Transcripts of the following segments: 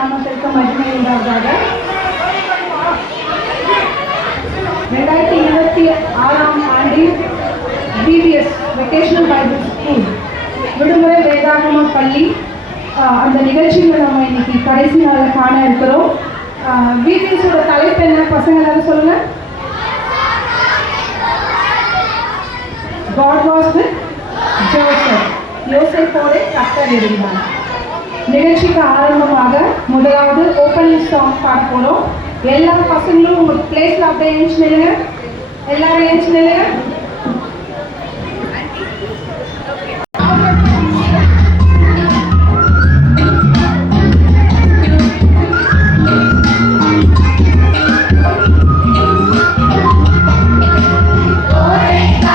நாமத்திற்கு மகிமை உண்டாவதாக. 2026ஆம் ஆண்டில் VBS வெக்கேஷனல் பைபிள் ஸ்கூல் விடுமுறை வேதாகம பள்ளி அந்த நிகழ்ச்சியில் நம்ம இன்னைக்கு கடைசி நாளில் காண இருக்கிறோம். VBSோட தலைப்பு என்ன பசங்க எல்லாரும் சொல்லுங்க. God was with Joseph. யோசேப்போடு கர்த்தர் இருந்தார். நிகழ்ச்சிக்கு ஆரம்பமாக முதலாவது ஓப்பனிங் சாங் பாட போகிறோம். எல்லா பசங்களும் உங்கள் பிளேஸில் அப்படியே எழுந்து நில்லுங்க. எல்லாரும் எழுந்து நில்லுங்க. Glory,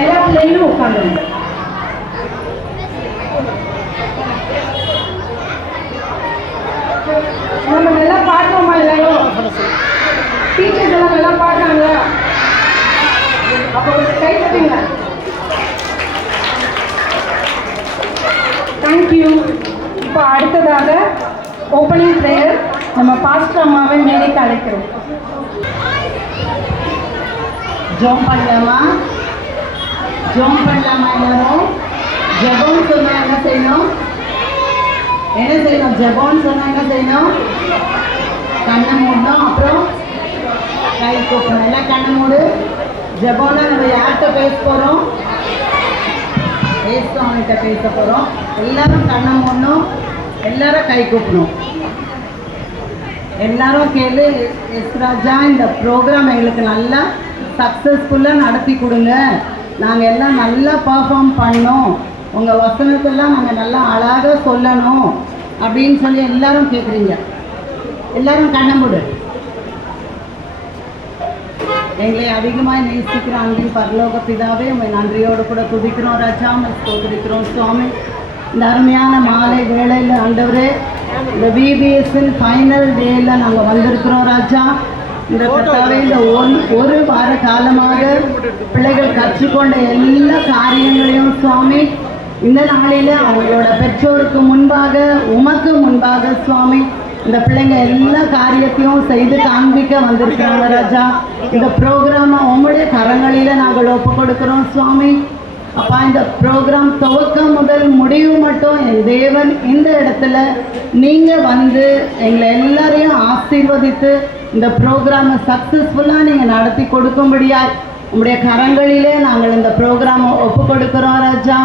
எல்லா பிள்ளைங்களும் உட்காந்துருங்க. நம்ம நல்லா பாடுறோமா எல்லாரும்? டீச்சர்ஸ் எல்லாம் நல்லா பாடுறாங்களா? அப்போ கை தட்டுங்க. தேங்க்யூ. இப்போ அடுத்ததாக ஓப்பனிங் ப்ரேயர் நம்ம பாஸ்டர் அம்மாவை மேடைக்கு அழைக்கிறோம். ஜோம் பண்ணலாமா? ஜோம் பண்ணலாமா? எல்லாரும் ஜெபம் சொன்னா என்ன செய்யணும்? என்ன செய்யணும்? ஜெபம் சொன்னா என்ன செய்யணும்? கண்ணை மூடணும். அப்புறம் கை கூப்பணும். எல்லாம் கண்ணை மூடு. ஜெபம்னா நம்ம யார்கிட்ட பேச போகிறோம்? பேசுகிறவங்கிட்ட பேச போகிறோம். எல்லாரும் கண்ணை மூடணும். எல்லாரும் கை கூப்பணும். எல்லாரும் கேளு, எஸ் ராஜா, இந்த ப்ரோக்ராம் எங்களுக்கு நல்லா சக்ஸஸ்ஃபுல்லாக நடத்தி கொடுங்க. நாங்கள் எல்லாம் நல்லா பர்ஃபார்ம் பண்ணோம். உங்கள் வசனத்தெல்லாம் நாங்கள் நல்லா அழகாக சொல்லணும் அப்படின்னு சொல்லி எல்லாரும் கேட்குறீங்க. எல்லாரும் கண்ணை மூடு. எங்களை அதிகமாக நேசிக்கிற அன்பின் பரலோக பிதாவே, உங்களை நன்றியோடு கூட துதிக்கிறோம் ராஜா, ஸ்தோத்திரிக்கிறோம் சுவாமி. இந்த அருமையான மாலை வேளையில் ஆண்டவரே, இந்த விபிஎஸ்ஸின் ஃபைனல் டேயில் நாங்கள் வந்திருக்கிறோம் ராஜா. இந்த கர்த்தாவே, இந்த ஒரு வார காலமாக பிள்ளைகள் கற்றுக்கொண்ட எல்லா காரியங்களையும் சுவாமி இந்த நாளில் அவங்களோட பெற்றோருக்கு முன்பாக, உமக்கு முன்பாக சுவாமி இந்த பிள்ளைங்க எல்லா காரியத்தையும் செய்து காண்பிக்க வந்திருக்கிறாங்க ராஜா. இந்த ப்ரோக்ராமை உங்களுடைய கரங்களில் நாங்கள் ஒப்பு கொடுக்குறோம் சுவாமி. அப்பா, இந்த ப்ரோக்ராம் துவக்கம் முதல் முடிவு மட்டும் என் தேவன் இந்த இடத்துல நீங்கள் வந்து எங்களை எல்லாரையும் ஆசீர்வதித்து இந்த ப்ரோக்ராமை சக்ஸஸ்ஃபுல்லாக நீங்கள் நடத்தி கொடுக்கும்படியாய் உங்களுடைய கரங்களிலே நாங்கள் இந்த ப்ரோக்ராமை ஒப்பு கொடுக்குறோம் ராஜா.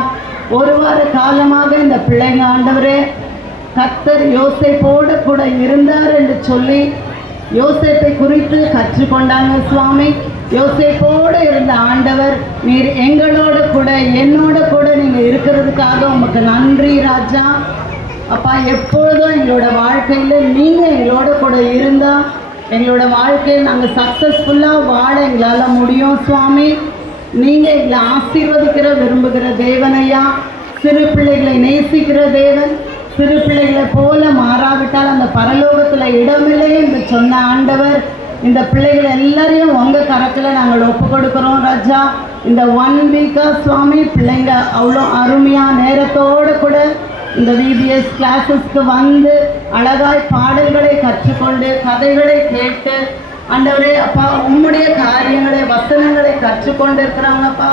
ஒரு வார காலமாக இந்த பிள்ளைங்க ஆண்டவரே, கர்த்தர் யோசேப்போடு கூட இருந்தார் என்று சொல்லி யோசேப்பை குறித்து கற்றுக்கொண்டாங்க சுவாமி. யோசேப்போடு இருந்த ஆண்டவர் நீர் எங்களோட கூட, என்னோட கூட நீங்கள் இருக்கிறதுக்காக உமக்கு நன்றி ராஜா. அப்பா, எப்பொழுதும் எங்களோட வாழ்க்கையில் நீங்கள் எங்களோட கூட இருந்தால் எங்களோட வாழ்க்கையை நாங்கள் சக்ஸஸ்ஃபுல்லாக வாழ எங்களால் முடியும் சுவாமி. நீங்கள் எங்களை ஆசீர்வதிக்கிற விரும்புகிற தேவனையா, சிறு பிள்ளைகளை நேசிக்கிற தேவன். சிறு பிள்ளைகளை போல மாறாவிட்டால் அந்த பரலோகத்தில் இடமில்லை என்று சொன்ன ஆண்டவர், இந்த பிள்ளைகள் எல்லாரையும் உங்கள் கரத்தில் நாங்கள் ஒப்பு கொடுக்குறோம் ராஜா. இந்த 1 வீக்காக சுவாமி பிள்ளைங்க அவ்வளோ அருமையாக நேரத்தோடு கூட இந்த விபிஎஸ் கிளாஸஸ்க்கு வந்து அழகாய் பாடல்களை கற்றுக்கொண்டு கதைகளை கேட்டு ஆண்டவரே அப்பா உம்முடைய காரியங்களை, வசனங்களை கற்றுக்கொண்டு இருக்கிறாங்கப்பா.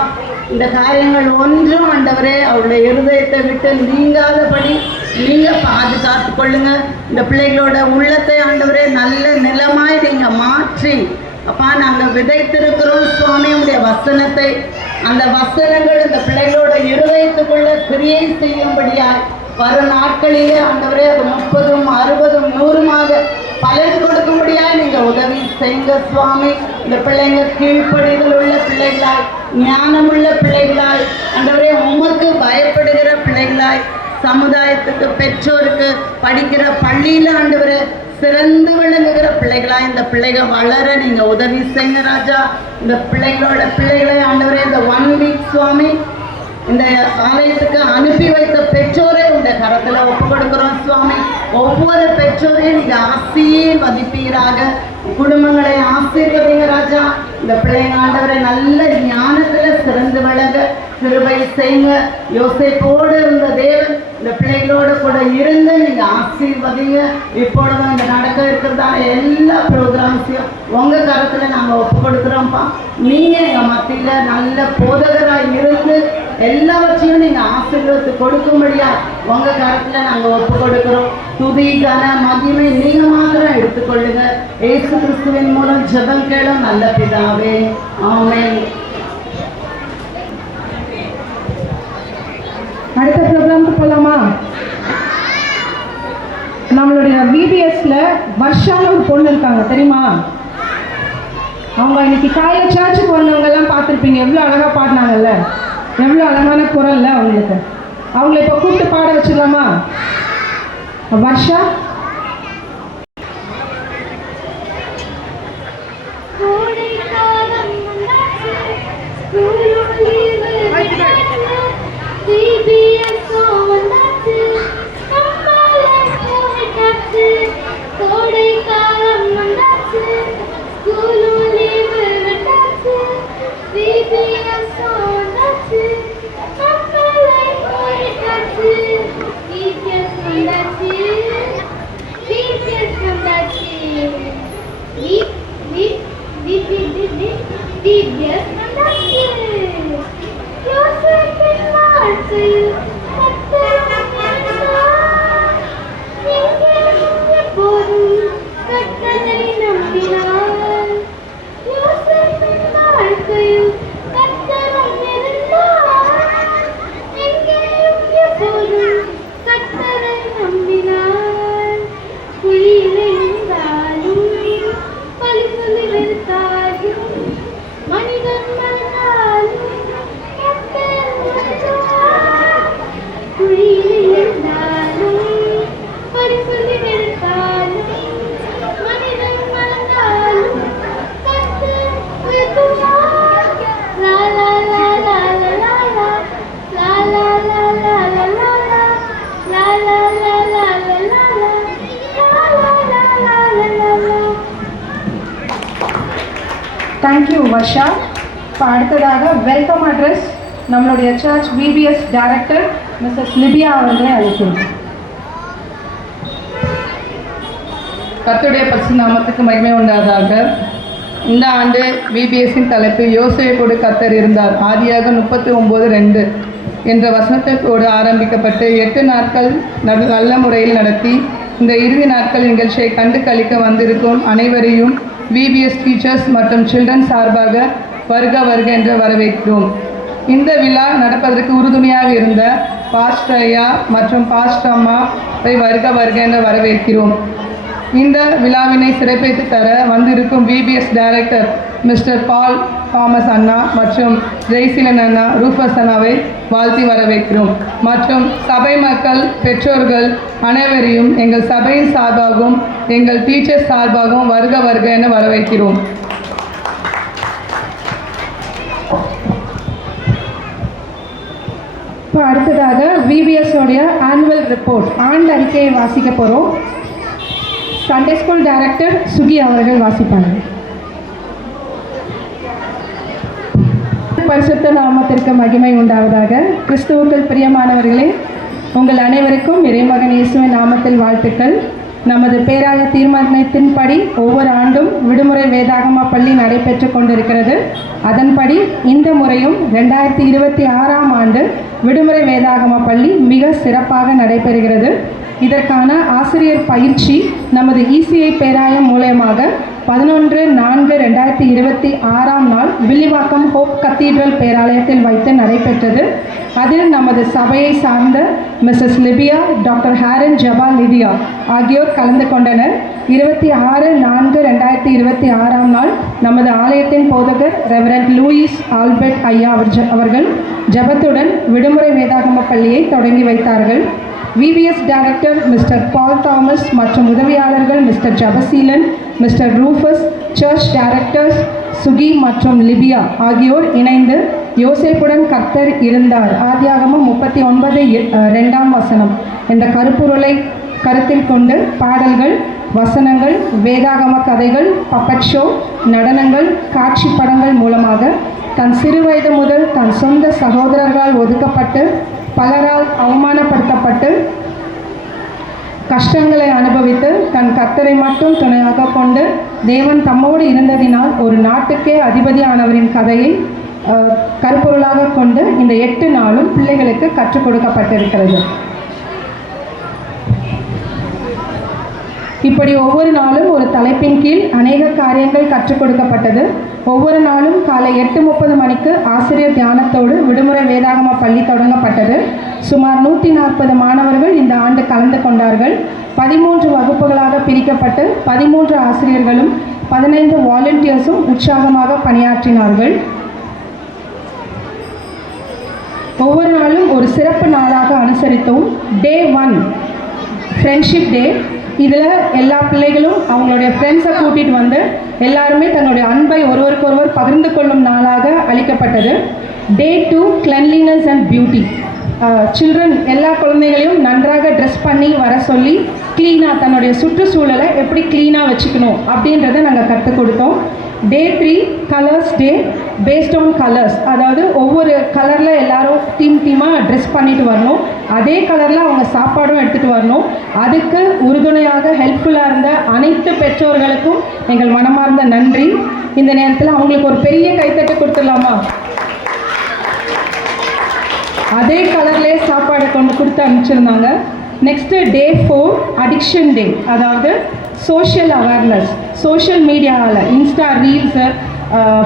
இந்த காரியங்கள் ஒன்றும் ஆண்டவரே அவருடைய இருதயத்தை விட்டு நீங்காதபடி நீங்கள் பாதுகாத்து கொள்ளுங்க. இந்த பிள்ளைகளோட உள்ளத்தை ஆண்டவரே நல்ல நிலமாய் நீங்கள் மாற்றி அப்பா நாங்கள் விதைத்திருக்கிறோம் சுவாமி உடைய வசனத்தை. அந்த வசனங்கள் இந்த பிள்ளைகளோட இருதயத்துக்குள்ள கிரியை செய்யும்படியாய் வரும் நாட்களிலே ஆண்டவரே அது 30, 60, 100 பலன் கொடுக்கும்படியாய் நீங்கள் உதவி செய்யுங்க சுவாமி. இந்த பிள்ளைங்க கீழ்ப்படிதல் உள்ள பிள்ளைகளாய், ஞானமுள்ள பிள்ளைகளாய், ஆண்டவரே உமக்கு பயப்படுகிற பிள்ளைகளாய், சமுதாயத்துக்கு, பெற்றோருக்கு, படிக்கிற பள்ளியில் ஆண்டவரே சிறந்து விளங்குகிற பிள்ளைகளாய் இந்த பிள்ளைகள் வளர நீங்கள் உதவி செய்யுங்க ராஜா. இந்த பிள்ளைகளை ஆண்டவரே இந்த 1 வீக் சுவாமி இந்த ஆலயத்துக்கு அனுப்பி வைத்த பெற்றோரை உடைய கரத்தில் ஒப்பு கொடுக்குறோம் சுவாமி. ஒவ்வொரு பெற்றோரையும் நீங்கள் ஆசீர்வதிப்பீராக, குடும்பங்களை ஆசீர்வதிங்க ராஜா. இந்த பிள்ளைங்க ஆண்டவரை நல்ல ஞானத்தில் சிறந்து விளங்க கிருபை செய்யுங்க. யோசேப்போடு இருந்த தேவன் இந்த பிள்ளைகளோடு கூட இருந்து நீங்கள் ஆசீர்வதிங்க. இப்பொழுதும் இங்கே நடக்க இருக்கிறதான எல்லா ப்ரோக்ராம்ஸையும் உங்கள் கரத்தில் நாங்கள் ஒப்பு கொடுக்குறோம்ப்பா. நீங்கள் எங்கள் மத்தியில் நல்ல போதகராக இருந்து எல்லாவற்றையும் நீங்கள் ஆசீர்வதித்து கொடுக்கும்படியா உங்கள் கரத்தில் நாங்கள் ஒப்பு கொடுக்குறோம். துதி, கன, மகிமை நீங்கள் மாத்திரம் எடுத்துக்கொள்ளுங்க. இயேசு கிறிஸ்துவின் மூலம் ஜெபம் கேளும் நல்ல பிதாவே, ஆமென். அடுத்த ப்ரோக்ராமுக்கு போகலாமா? நம்மளுடைய விபிஎஸ்ல வர்ஷான்னு ஒரு பொண்ணு இருக்காங்க, தெரியுமா? அவங்க இன்னைக்கு காலையில் சர்ச்சுக்கு வந்தவங்கெல்லாம் பார்த்துருப்பீங்க. எவ்வளோ அழகாக பாடினாங்கல்ல, எவ்வளோ அழகான குரல்ல அவங்களுக்கு. அவங்கள இப்போ கூப்பிட்டு பாட வச்சுக்கலாமா? வர்ஷா. கோடை காலம் வந்தாச்சு, வாழ்க்கையில் கர்த்தரும் இருந்தார். எங்கேயும் எப்போதும் கர்த்தரை நம்பினார். யோசேப்பின் வாழ்க்கையில் கர்த்தரும் இருந்தார். எங்கேயும் எப்போதும் கர்த்தரை நம்பினார். குழியில் இருந்தாலும் பழி சொல்லி வெறுத்தாலும் மனிதன் மறந்தாலும் கர்த்தர் வருவார். குழியில் இருந்தாலும் பழி சொல்லி வெறுத்தாலும் மனிதன் மறந்தாலும் கர்த்தர் வருவார். லா லா லா லா லா லா லா லா லா லா லா லா லா லா லா லா லா லா லா. தேங்க்யூ வர்ஷா. இப்போ அடுத்ததாக வெல்கம் அட்ரஸ் நம்மளுடைய church VBS director Mrs Libya அவர்களை அழைக்கிறோம். கர்த்தருடைய பரிசுத்த நாமத்துக்கு மகிமை உண்டாதாக. இந்த ஆண்டு விபிஎஸ்ஸின் தலைப்பு யோசேப்போடு கர்த்தர் இருந்தார். ஆதியாக 39:2 என்ற வசனத்தோடு ஆரம்பிக்கப்பட்டு 8 நாட்கள் நல்ல முறையில் நடத்தி இந்த இறுதி நாட்கள் நிகழ்ச்சியை கண்டு கழிக்க வந்திருக்கும் அனைவரையும் விபிஎஸ் டீச்சர்ஸ் மற்றும் சில்ட்ரன் சார்பாக வருக வருக என்று வரவேற்கிறோம். இந்த விழா நடப்பதற்கு உறுதுணையாக இருந்த பாஸ்டர் ஐயா மற்றும் பாஸ்டர் அம்மாவை வருக வருக என்று வரவேற்கிறோம். இந்த விழாவினை சிறப்பித்து தர வந்திருக்கும் VBS director mister Paul Thomas அண்ணா மற்றும் ஜெய்சிலன் அண்ணா, ரூஃபஸ் அண்ணாவை வாழ்த்தி வரவேற்கிறோம். மற்றும் சபை மக்கள், பெற்றோர்கள் அனைவரையும் எங்கள் சபையின் சார்பாகவும் எங்கள் டீச்சர்ஸ் சார்பாகவும் வருக வருக என வரவேற்கிறோம். இப்போ அடுத்ததாக விபிஎஸ் உடைய ஆனுவல் ரிப்போர்ட் ஆண்டு அறிக்கையை வாசிக்க போகிறோம். சண்டே ஸ்கூல் டைரக்டர் சுகி அவர்கள் வாசிப்பாங்க. பரிசுத்த நாமத்திற்கு மகிமை உண்டாவதாக. கிறிஸ்துவுக்குள் பிரியமானவர்களே, உங்கள் அனைவருக்கும் இறைமகன் இயேசுவின் நாமத்தில் வாழ்த்துக்கள். நமது பேராய தீர்மானத்தின்படி ஒவ்வொரு ஆண்டும் விடுமுறை வேதாகம பள்ளி நடைபெற்று கொண்டிருக்கிறது. அதன்படி இந்த முறையும் 2026ஆம் ஆண்டு விடுமுறை வேதாகம பள்ளி மிக சிறப்பாக நடைபெறுகிறது. இதற்கான ஆசிரியர் பயிற்சி நமது இசிஐ பேராயம் மூலமாக 11/4/2026ஆம் நாள் வில்லிவாக்கம் ஹோப் கத்தீட்ரல் பேராலயத்தில் வைத்து நடைபெற்றது. அதில் நமது சபையை சார்ந்த மிஸ்ஸஸ் லிபியா, டாக்டர் ஹாரன் ஜபா லிடியா ஆகியோர் கலந்து கொண்டனர். 26/4/2026ஆம் நாள் நமது ஆலயத்தின் போதகர் ரெவரண்ட் லூயிஸ் ஆல்பர்ட் ஐயா அவர்கள் ஜபத்துடன் விடுமுறை வேதாகம பள்ளியை தொடங்கி வைத்தார்கள். VBS director mister Paul Thomas மற்றும் உதவியாளர்கள் mister Jebaseelan, mister Rufus, church directors Sugi மற்றும் லிபியா ஆகியோர் இணைந்து யோசேப்புடன் கர்த்தர் இருந்தார், ஆதியாகமம் 39:2 என்ற கருப்பொருளை கருத்தில் கொண்டு பாடல்கள், வசனங்கள், வேதாகம கதைகள், பப்பட் ஷோ, நடனங்கள், காட்சி படங்கள் மூலமாக தன் சிறுவயது முதல் தன் சொந்த சகோதரர்களால் ஒதுக்கப்பட்டு பலரால் அவமானப்படுத்தப்பட்டு கஷ்டங்களை அனுபவித்து தன் கர்த்தரை மட்டும் துணையாக கொண்டு தேவன் தம்மோடு இருந்ததினால் ஒரு நாட்டுக்கே அதிபதியானவரின் கதையை கருப்பொருளாக கொண்டு இந்த 8 நாளும் பிள்ளைகளுக்கு கற்றுக் கொடுக்கப்பட்டிருக்கிறது. இப்படி ஒவ்வொரு நாளும் ஒரு தலைப்பின் கீழ் அநேக காரியங்கள் கற்றுக் கொடுக்கப்பட்டது. ஒவ்வொரு நாளும் காலை 8:30 மணிக்கு ஆசிரியர் தியானத்தோடு விடுமுறை வேதாகம பள்ளி தொடங்கப்பட்டது. சுமார் 140 மாணவர்கள் இந்த ஆண்டு கலந்து கொண்டார்கள். 13 வகுப்புகளாக பிரிக்கப்பட்டு 13 ஆசிரியர்களும் 15 வாலண்டியர்ஸும் உற்சாகமாக பணியாற்றினார்கள். ஒவ்வொரு நாளும் ஒரு சிறப்பு நாளாக அனுசரித்தோம். டே 1 ஃப்ரெண்ட்ஷிப் டே. இதில் எல்லா பிள்ளைகளும் அவங்களுடைய ஃப்ரெண்ட்ஸை கூட்டிகிட்டு வந்து எல்லாருமே தங்களுடைய அன்பை ஒருவருக்கொருவர் பகிர்ந்து கொள்ளும் நாளாக அளிக்கப்பட்டது. டே 2 கிளென்லினஸ் அண்ட் பியூட்டி. சில்ட்ரன் எல்லா குழந்தைகளையும் நன்றாக ட்ரெஸ் பண்ணி வர சொல்லி க்ளீனாக தன்னுடைய சுற்றுச்சூழலை எப்படி க்ளீனாக வச்சுக்கணும் அப்படின்றத நாங்கள் கற்றுக் கொடுத்தோம். டே 3 colours day based on colours. அதாவது ஒவ்வொரு கலரில் எல்லாரும் டீமாக ட்ரெஸ் பண்ணிட்டு வரணும். அதே கலரில் அவங்க சாப்பாடும் எடுத்துகிட்டு வரணும். அதுக்கு உறுதுணையாக ஹெல்ப்ஃபுல்லாக இருந்த அனைத்து பெற்றோர்களுக்கும் எங்கள் மனமார்ந்த நன்றி. இந்த நேரத்தில் அவங்களுக்கு ஒரு பெரிய கைத்தட்டு கொடுத்துடலாமா? அதே கலர்லேயே சாப்பாடு கொண்டு கொடுத்து அனுப்பிச்சிருந்தாங்க. நெக்ஸ்ட்டு டே 4 அடிக்ஷன் டே, அதாவது சோஷியல் அவேர்னஸ். சோஷியல் மீடியாவில் இன்ஸ்டா ரீல்ஸு,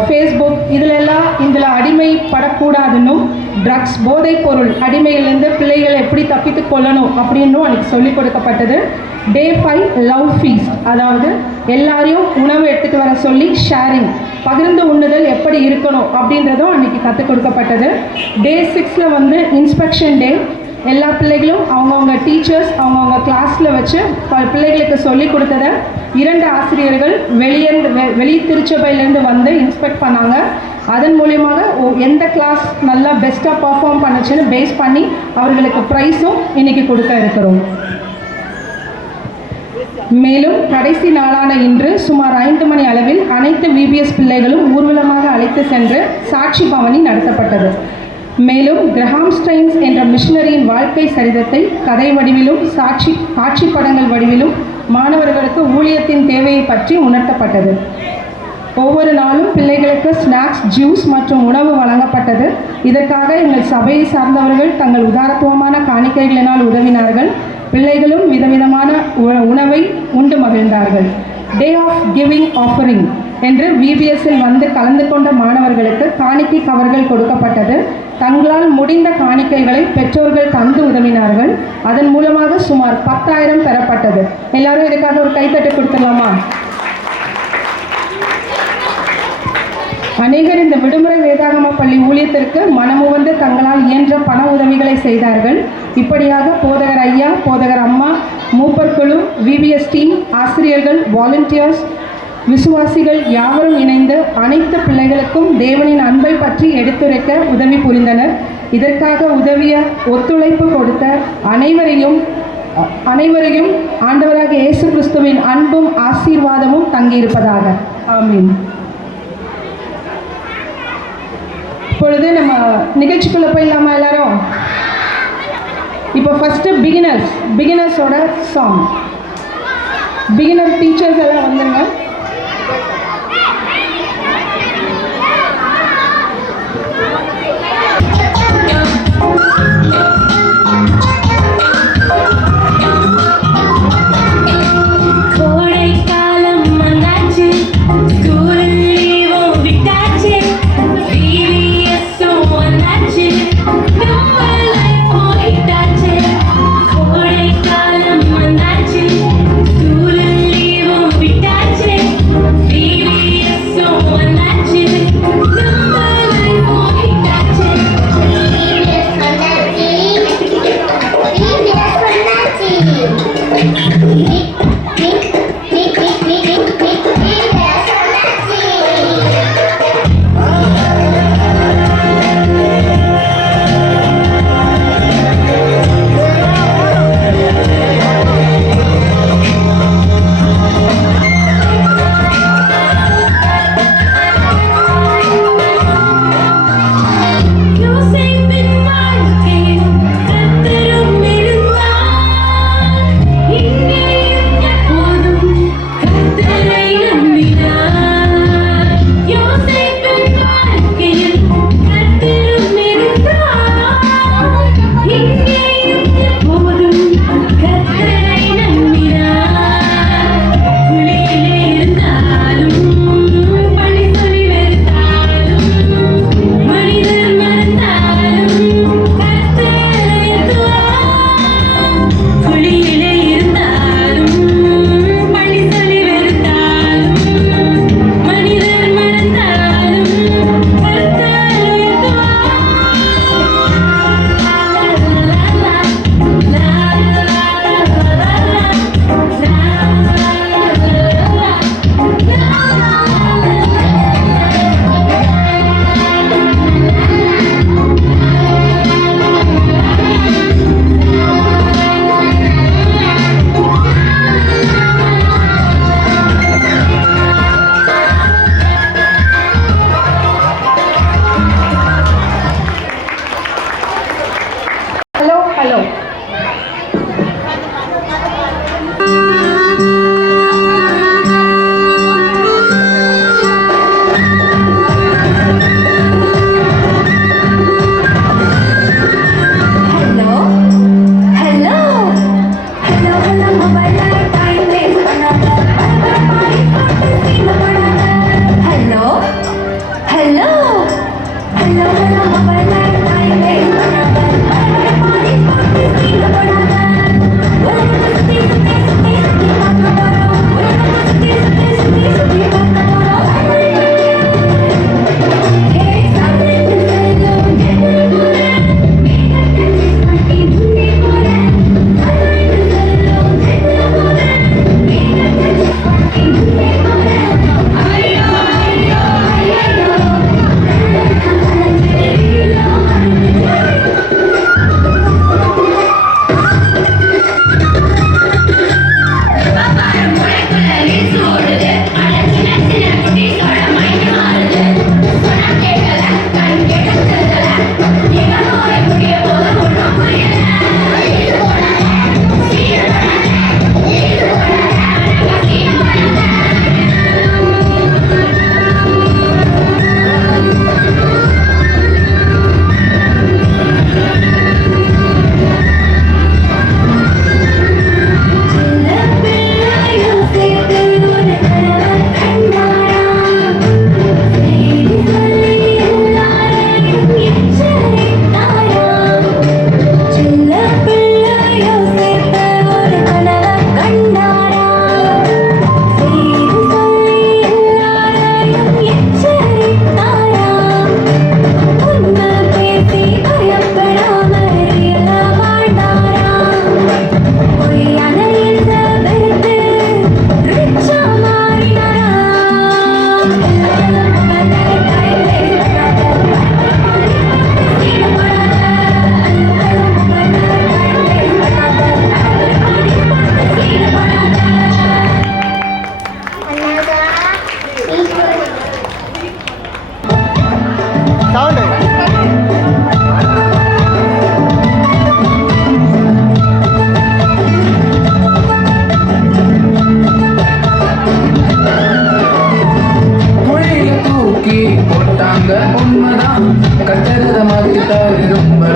ஃபேஸ்புக் இதில் அடிமைப்படக்கூடாதுன்னும், ட்ரக்ஸ் போதைப் பொருள் அடிமையிலேருந்து பிள்ளைகளை எப்படி தப்பித்து கொள்ளணும் அப்படின்னும் அன்றைக்கி சொல்லிக் கொடுக்கப்பட்டது. டே 5 லவ் ஃபீஸ்ட், அதாவது எல்லாரையும் உணவு எடுத்துகிட்டு வர சொல்லி ஷேரிங், பகிர்ந்து உண்ணுதல் எப்படி இருக்கணும் அப்படின்றதும் அன்றைக்கி கற்றுக் கொடுக்கப்பட்டது. டே 6 வந்து இன்ஸ்பெக்ஷன் டே. எல்லா பிள்ளைகளும் அவங்கவுங்க டீச்சர்ஸ் அவங்கவுங்க கிளாஸில் வச்சு பிள்ளைகளுக்கு சொல்லி கொடுத்ததை 2 ஆசிரியர்கள் வெளி திருச்சபையிலேருந்து வந்து இன்ஸ்பெக்ட் பண்ணாங்க. அதன் மூலியமாக எந்த கிளாஸ் நல்லா பெஸ்ட்டாக பர்ஃபார்ம் பண்ணுச்சுன்னு பேஸ் பண்ணி அவர்களுக்கு ப்ரைஸும் இன்றைக்கி கொடுக்க இருக்கிறோம். மேலும் கடைசி நாளான இன்று சுமார் 5 மணி அளவில் அனைத்து விபிஎஸ் பிள்ளைகளும் ஊர்வலமாக அழைத்து சென்று சாட்சி பவனி நடத்தப்பட்டது. மேலும் கிரஹாம் ஸ்டைன்ஸ் என்ற மிஷனரியின் வாழ்க்கை சரிதத்தை கதை வடிவிலும் காட்சி படங்கள் வடிவிலும் மாணவர்களுக்கு ஊழியத்தின் தேவையை பற்றி உணர்த்தப்பட்டது. ஒவ்வொரு நாளும் பிள்ளைகளுக்கு ஸ்நாக்ஸ், ஜூஸ் மற்றும் உணவு வழங்கப்பட்டது. இதற்காக எங்கள் சபையை சார்ந்தவர்கள் தங்கள் உதாரத்துவமான காணிக்கைகளினால் உதவினார்கள். பிள்ளைகளும் விதவிதமான உணவை உண்டு மகிழ்ந்தார்கள். டே ஆஃப் கிவிங் ஆஃபரிங் என்று விபிஎஸ்ஸில் வந்து கலந்து கொண்ட மாணவர்களுக்கு காணிக்கை கவர்கள் கொடுக்கப்பட்டது. தங்களால் முடிந்த காணிக்கைகளை பெற்றோர்கள் தந்து உதவினார்கள். அதன் மூலமாக சுமார் 10,000 பெறப்பட்டது. எல்லாரும் இதுக்காக ஒரு கைத்தட்டு கொடுத்துடலாமா? அநேகர் இந்த விடுமுறை வேதாகம பள்ளி ஊழியத்திற்கு மனமுவந்து தங்களால் இயன்ற பண உதவிகளை செய்தார்கள். இப்படியாக போதகர் ஐயா, போதகர் அம்மா, மூப்பர் குழு, விபிஎஸ் டீம், ஆசிரியர்கள், வாலண்டியர்ஸ், விசுவாசிகள் யாவரும் இணைந்து அனைத்து பிள்ளைகளுக்கும் தேவனின் அன்பை பற்றி எடுத்துரைக்க உதவி புரிந்தனர். இதற்காக ஒத்துழைப்பு கொடுத்த அனைவரையும் ஆண்டவராக இயேசு கிறிஸ்துவின் அன்பும் ஆசீர்வாதமும் தங்கியிருப்பதாக. ஆமீன். இப்பொழுது நம்ம நிகழ்ச்சிக்குள்ளே போயிடலாமா எல்லாரும்? இப்போ ஃபஸ்ட்டு பிகினர்ஸோட சாங். பிகினர் டீச்சர்ஸ் எல்லாம் வந்துருங்க. கோடை காலம் வந்தாச்சு, ஸ்கூல் லீவும் விட்டாச்சு.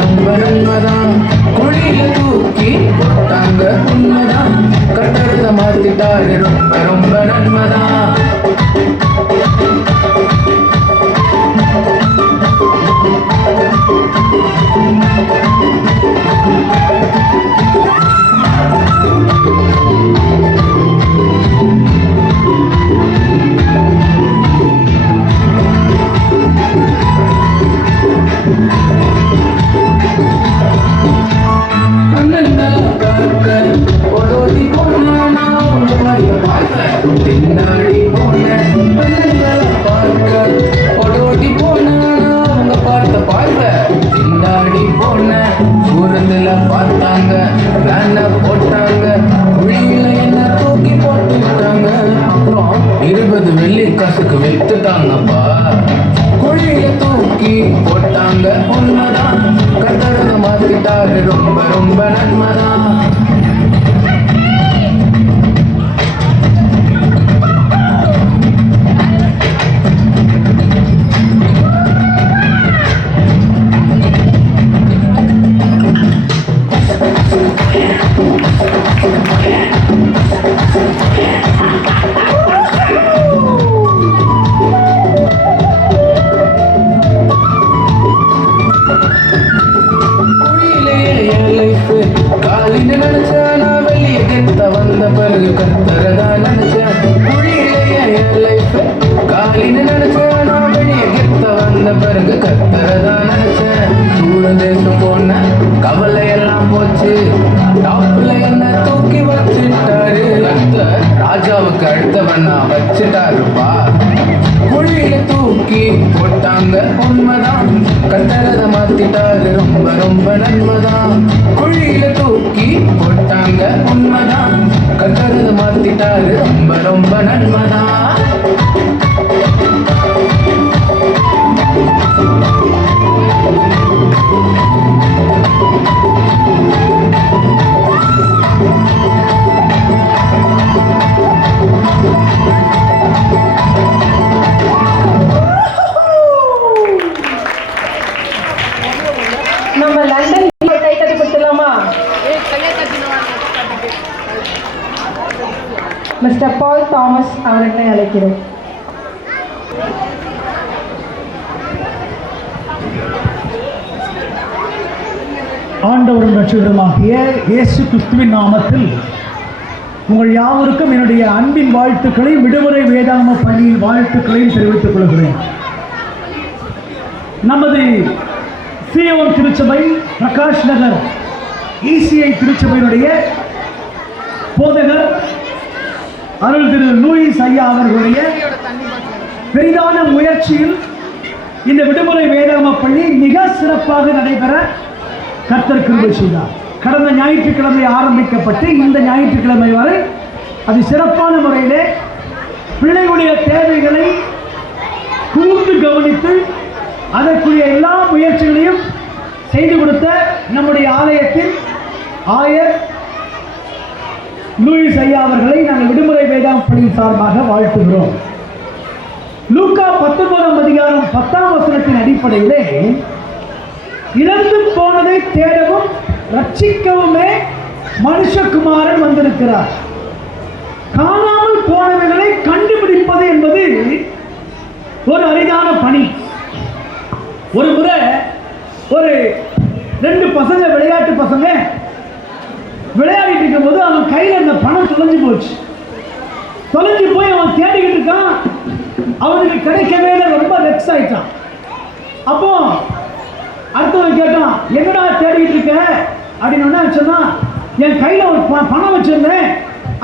ரொம்ப நன்மைதான். குழியில தூக்கி போட்டாங்க உண்மைதான், கட்டடத்தை மாத்திட்டாரு ரொம்ப ரொம்ப நன்மைதான். பார்த்தாங்க வேனை போட்டாங்க, குழியில என்ன தூக்கி போட்டுட்டாங்க. அப்புறம் 20 வெள்ளி காசுக்கு வித்துட்டாங்கப்பா. குழியில தூக்கி போட்டாங்க உண்மைதான், கட்டடத்தை மாத்திட்டாரு ரொம்ப ரொம்ப நன்மைதான். கத்தரதா நினைச்சேன் குழியிலேயே என் லைஃப் காலின்னு நினைச்சேன், நான் வெளியே கெத்த வந்த பிறகு கத்தரதா நினைச்சேன். தூர தேசம் போன கவலையெல்லாம் போச்சு, டாப்ல என்ன தூக்கி வச்சுட்டாரு. ராஜாவுக்கு அடுத்தவனா வச்சுட்டாருப்பா. குழியில தூக்கி போட்டாங்க உண்மைதான், கத்தரத மாத்திட்டாரு ரொம்ப ரொம்ப நன்மைதான். குழியில தூக்கி போட்டாங்க உண்மைதான், கத்தரத மாத்திட்டாரு ரொம்ப ரொம்ப நன்மைதான். நம்ம லண்டன் கை தட்டி கொடுத்துடலாமா? மிஸ்டர் பால் தாமஸ் அவர்களை அழைக்கிறோம். ஆண்டவரும் ரட்சகருமாகிய இயேசு கிறிஸ்துவின் நாமத்தில் உங்கள் யாவருக்கும் என்னுடைய அன்பின் வாழ்த்துக்களையும் விடுமுறை வேதாகம பள்ளியின் வாழ்த்துக்களையும் தெரிவித்துக் கொள்கிறேன். நமது சீயோன் திருச்சபை பிரகாஷ் நகர் ECI திருச்சபையினுடைய போதகர் அருள் திரு லூயிஸ் ஐயா அவர்களுடைய பெரிதான முயற்சியில் இந்த விடுமுறை வேதாகம பள்ளி மிக சிறப்பாக நடைபெற கர்த்தர் கிருபை செய்தார். கடந்த ஞாயிற்றுக்கிழமை ஆரம்பிக்கப்பட்டு இந்த ஞாயிற்றுக்கிழமை வரை அது சிறப்பான முறையிலே பிள்ளைகளுடைய தேவைகளை கூர்ந்து கவனித்து அதற்குரிய எல்லா முயற்சிகளையும் செய்து கொடுத்த நம்முடைய ஆலயத்தின் ஆயர் லூயிஸ் ஐயா அவர்களை நாங்கள் விடுமுறை வேதாகம பள்ளியின் சார்பாக வாழ்த்துகிறோம். லூக்கா 19ஆம் அதிகாரம் 10ஆம் வசனத்தின் அடிப்படையிலே இழந்து போனதை தேடவும் ரட்சிக்கவுமே மனுஷகுமாரன் வந்திருக்கிறார். காணாமல் போனவர்களை கண்டுபிடிப்பது என்பது ஒரு அரிதான பணி. ஒரு முறை ஒரு 2 பசங்க விளையாட்டு பசங்க விளையாடிட்டு இருக்கும்போது அவன் கையில் இருந்த பணம் தொலைஞ்சு போச்சு. தொலைஞ்சு போய் அவன் தேடிக்கிட்டு இருக்கான், அவனுக்கு கிடைக்கவே இல்லை, ரொம்ப வெக்ஸ் ஆயிட்டான். அப்போ அடுத்தவன் கேட்டான், என்னடா தேடிக்கிட்டு இருக்க அப்படின்னு சொன்னா, என் கையில் ஒரு பணம் வச்சிருந்தேன்,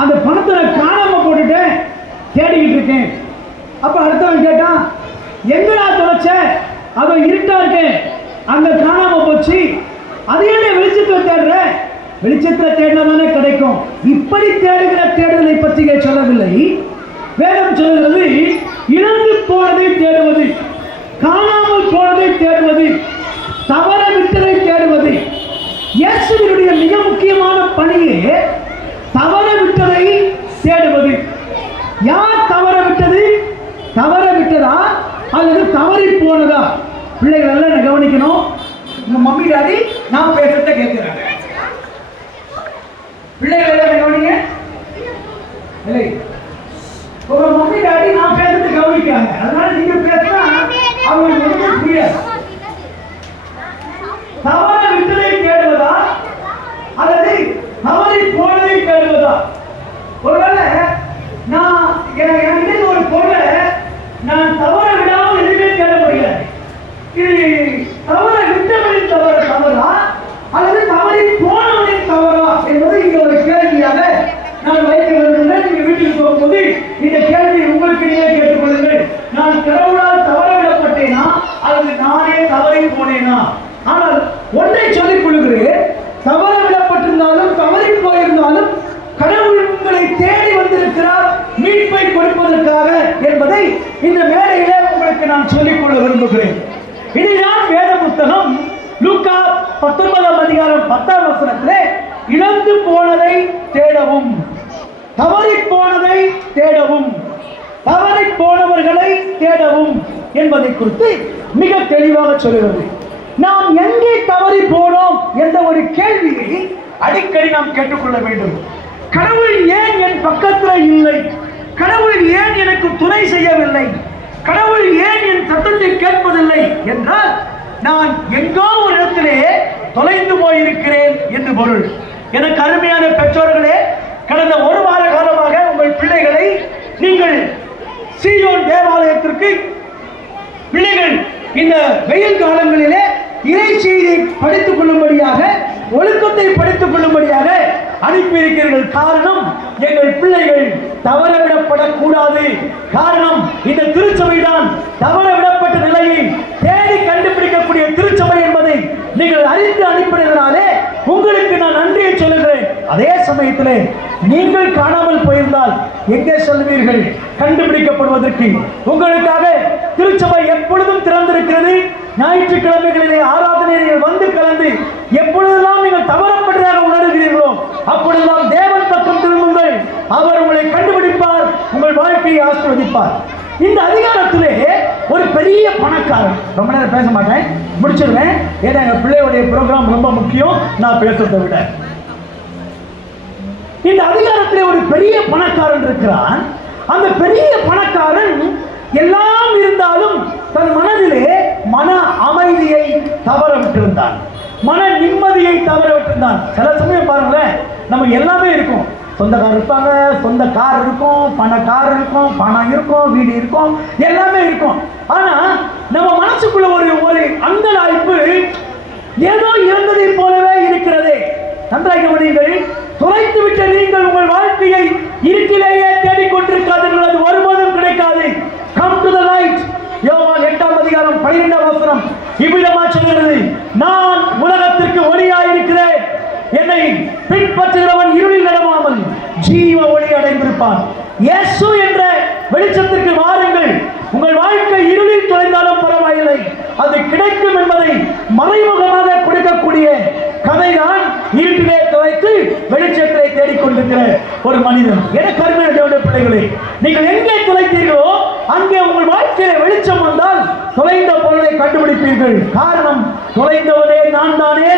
அந்த பணத்தை நான் காணாம போட்டுட்டேன், தேடிக்கிட்டு இருக்கேன். அப்போ அடுத்தவன் கேட்டான், எங்கடா தொலைச்ச? அதோ இருட்டா இருக்கேன், அங்க காணாம போச்சு, அதே வெளிச்சத்தில் தேடுற, வெளிச்சத்தில் தேடினா தானே கிடைக்கும். இப்படி தேடுகிற தேடுதலை பற்றி சொல்லவில்லை. வேதம் சொல்கிறது இழந்து போனதை தேடுவது, காணாமல் போனதை தேடுவது, தவற விட்டதை தேடுவது. இயேசுவினுடைய மிக முக்கியமான பணியே தவற விட்டதை தேடுவது. யார் தவற விட்டது? தவற விட்டதா அல்லது தவறி போனதா? பிள்ளைகள் எல்லாம் கவனிக்கணும். உங்க மம்மி டாடி நான் பேசுறத கேட்கிறாங்க. பிள்ளைகள் எல்லாம் கவனிங்க. இல்லை, உங்க மம்மி டாடி நான் பேசுறத கவனிக்கிறாங்க. அதனால நீங்க பேசினா அவங்களுக்கு ஒன்றும் புரியாது. தவற விட்டதை தேடுவதா அல்லது தவறி போனதை தேடுவதா? ஒருவேளை நான் எனக்கு ஒரு பொருளை நான் தவற விடாமல் எதுவுமே தேட முடியாது. இது தவற விட்டவனின் தவறா அல்லது தவறி போனவனின் தவறா என்பது இங்க ஒரு கேள்வியாக நான் வைக்க விரும்புகிறேன். நீங்க வீட்டுக்கு போகும்போது இந்த கேள்வி உங்களுக்கு நீங்களே கேட்டுக்கொள்ளுங்கள். நான் கடவுளால் தவற விடப்பட்டேனா அல்லது நானே தவறி போனேனா? ஆனால் ஒன்றை சொல்லிக் கொள்கிறேன், தவற விடப்பட்டிருந்தாலும் தவறி போயிருந்தாலும் கடவுள் உங்களை தேடி வந்திருக்கிறார் மீட்பை கொடுப்பதற்காக என்பதை இந்த மேடையிலே உங்களுக்கு நான் சொல்லிக் கொள்ள விரும்புகிறேன். இதுதான் வேத புத்தகம். லூக்கா 19ஆம் அதிகாரம் 10ஆம் வசனத்திலே இழந்து போனதை தேடவும், தவறி போனதை தேடவும், தவறி போனவர்களை தேடவும் என்பதை குறித்து மிக தெளிவாக சொல்கிறது. நாம் எங்கே தவறி போனோம் என்ற ஒரு கேள்வியை அடிக்கடி நாம் கேட்டுக்கொள்ள வேண்டும். கடவுள் ஏன் என் பக்கத்தில் இல்லை? கடவுள் ஏன் எனக்கு துணை செய்யவில்லை? கடவுள் ஏன் என் சத்தத்தை கேட்பதில்லை என்றால் நான் எங்கோ ஒரு இடத்திலே தொலைந்து போயிருக்கிறேன் என்று பொருள். எனக்கு அருமையான பெற்றோர்களே, கடந்த ஒரு வார காலமாக உங்கள் பிள்ளைகளை நீங்கள் சீயோன் தேவாலயத்திற்கு பிள்ளைகள் இந்த வெயில் காலங்களிலே இறை செய்தியை படித்துக் கொள்ளும்படியாக, ஒழுக்கத்தை படித்துக் கொள்ளும்படியாக அனுப்பியிருக்கிறீர்கள். காரணம், எங்கள் பிள்ளைகள் தவறவிடப்படக்கூடாது. காரணம், இந்த திருச்சபைதான் தவறவிடப்பட்ட நிலையை தேடி கண்டுபிடிக்கக்கூடிய திருச்சபை என்பதை நீங்கள் அறிந்து அனுப்பினதனாலே உங்களுக்கு நான் நன்றியை சொல்லுகிறேன். அதே சமயத்தில் நீங்கள் காணாமல் போயிருந்தால் எங்கே சொல்வீர்கள்? கண்டுபிடிக்கப்படுவதற்கு உங்களுக்காக திருச்சபை எப்பொழுதும் திறந்திருக்கிறது. ஞாயிற்றுக்கிழமைகளிலே ஆராதனையில் வந்து கலந்து எப்பொழுதெல்லாம் நீங்கள் தவறப்பட்டதாக உணர்கிறீர்களோ அப்பொழுதெல்லாம் தேவன் பக்கம் திரும்புங்கள். அவர் உங்களை கண்டுபிடிப்பார், உங்கள் வாழ்க்கையை ஆசீர்வதிப்பார். இந்த அதிகாரத்திலே ஒரு பெரிய பணக்காரன், ரொம்ப நேரம் பேச மாட்டேன், முடிச்சிருவேன். ஏன்னா எங்க பிள்ளையுடைய ப்ரோக்ராம் ரொம்ப முக்கியம், நான் பேசுறதை விட. இந்த அதிகாரத்திலே ஒரு பெரிய பணக்காரன் இருக்கிறான். அந்த பெரிய பணக்காரன் எல்லாம் இருந்தாலும் தன் மனதிலே மன அமைதியை தவற விட்டிருந்தான், மன நிம்மதியை தவற விட்டிருந்தான். சில சமயம் பாருங்களேன், நமக்கு எல்லாமே இருக்கும். சொந்தக்காரர் இருப்பாங்க, சொந்த கார் இருக்கும், பணக்கார் இருக்கும், பணம் இருக்கும், வீடு இருக்கும், எல்லாமே இருக்கும். ஆனா நம்ம மனசுக்குள்ள ஒரு அங்கலாய்ப்பு ஏதோ இருந்ததை போலவே இருக்கிறது. நன்றாக கவனியுங்கள். தொலைத்து விட்ட நீங்கள் உங்கள் வாழ்க்கையை இருட்டிலேயே தேடிக்கொண்டிருக்காதீர்கள், அது ஒருபோதும் கிடைக்காது. Come to the light. யோவான் 8ஆம் அதிகாரம் 12ஆம் வசனம் இவ்விதமா சொல்கிறது, நான் உலகத்திற்கு ஒளியாயிருக்கிறேன், என்னை பின்பற்றுகிறவன் இருளில் நடவாமல் ஜீவ ஒளி அடைந்திருப்பான். இயேசு என்ற வெளிச்சத்திற்கு வாருங்கள். உங்கள் வாழ்க்கை இருளில் தொலைந்தாலும் பரவாயில்லை, அது கிடைக்கும் என்பதை மறைமுகமாக கொடுக்கக்கூடிய கதைதான் இருட்டிலே தொலைத்து வெளிச்சத்தை தேடிக்கொண்டிருக்கிற ஒரு மனிதன். எனக்கு அருமையான தேவனுடைய பிள்ளைகளே, நீங்கள் எங்கே தொலைத்தீர்களோ அங்கே உங்கள் வாழ்க்கையில வெளிச்சம் வந்தால் தொலைந்த பொருளை கண்டுபிடிப்பீர்கள். காரணம், தொலைந்தவனே நான் தானே.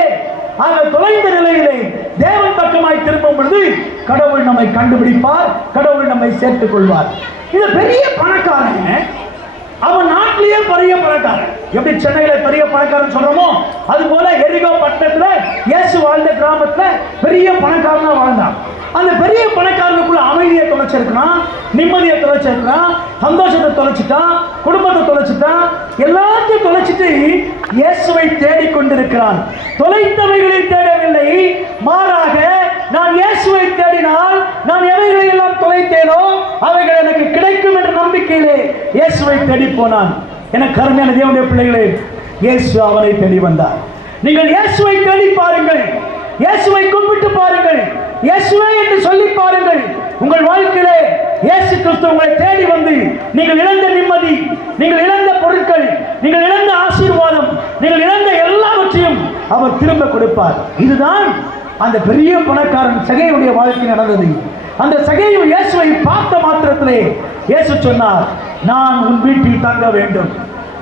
ஆக தொலைந்த நிலையிலே தேவன் பக்கமாய் திரும்பும் பொழுது கடவுள் நம்மை கண்டுபிடிப்பார், கடவுள் நம்மை சேர்த்துக் கொள்வார். இது பெரிய பணக்காரங்க, அவன் நாட்டிலேயே பெரிய பணக்காரன். எப்படி சென்னையில பெரிய பணக்காரன் சொல்றோமோ அது போல எரிகோ பட்டணத்துல இயேசு வாழ்ந்த கிராமத்துல பெரிய பணக்காரனா வாழ்ந்தான். அந்த பெரிய பணக்காரனுக்குள்ள அமைதியை தொலைச்சிருக்கிறான், நிம்மதியை தொலைச்சிருக்கிறான், சந்தோஷத்தை தொலைச்சிட்டான், குடும்பத்தை தொலைச்சிட்டான், எல்லாத்தையும் தொலைச்சிட்டு இயேசுவை தேடிக்கொண்டிருக்கிறான். தொலைத்தவைகளை தேடவில்லை, மாறாக நான் இயேசுவை தேடினால் நான் எவைகளை எல்லாம் தொலைத்தேனோ அவைகள் எனக்கு கிடைக்கும் என்ற நம்பிக்கையிலே இயேசுவை தேடி போனான். எனக்கு அருமையான தேவனுடைய பிள்ளைகளே, இயேசு அவனை தேடி வந்தார். நீங்கள் இயேசுவை தேடி பாருங்கள், இயேசுவை கும்பிட்டு பாருங்கள், இயேசுவே என்று சொல்லி பாருங்கள். உங்கள் வாழ்க்கையிலே இயேசு கிறிஸ்து உங்களை தேடி வந்து நீங்கள் இழந்த நிம்மதி, நீங்கள் இழந்த பொருட்கள், நீங்கள் இழந்த ஆசீர்வாதம், நீங்கள் இழந்த எல்லாவற்றையும் அவர் திரும்ப கொடுப்பார். இதுதான் அந்த பெரிய பணக்காரன் சகேயுடைய வாழ்க்கை நடந்தது. அந்த சகேயு இயேசுவை பார்த்த மாத்திரத்திலே இயேசு சொன்னார், நான் உன் வீட்டில் தங்க வேண்டும்,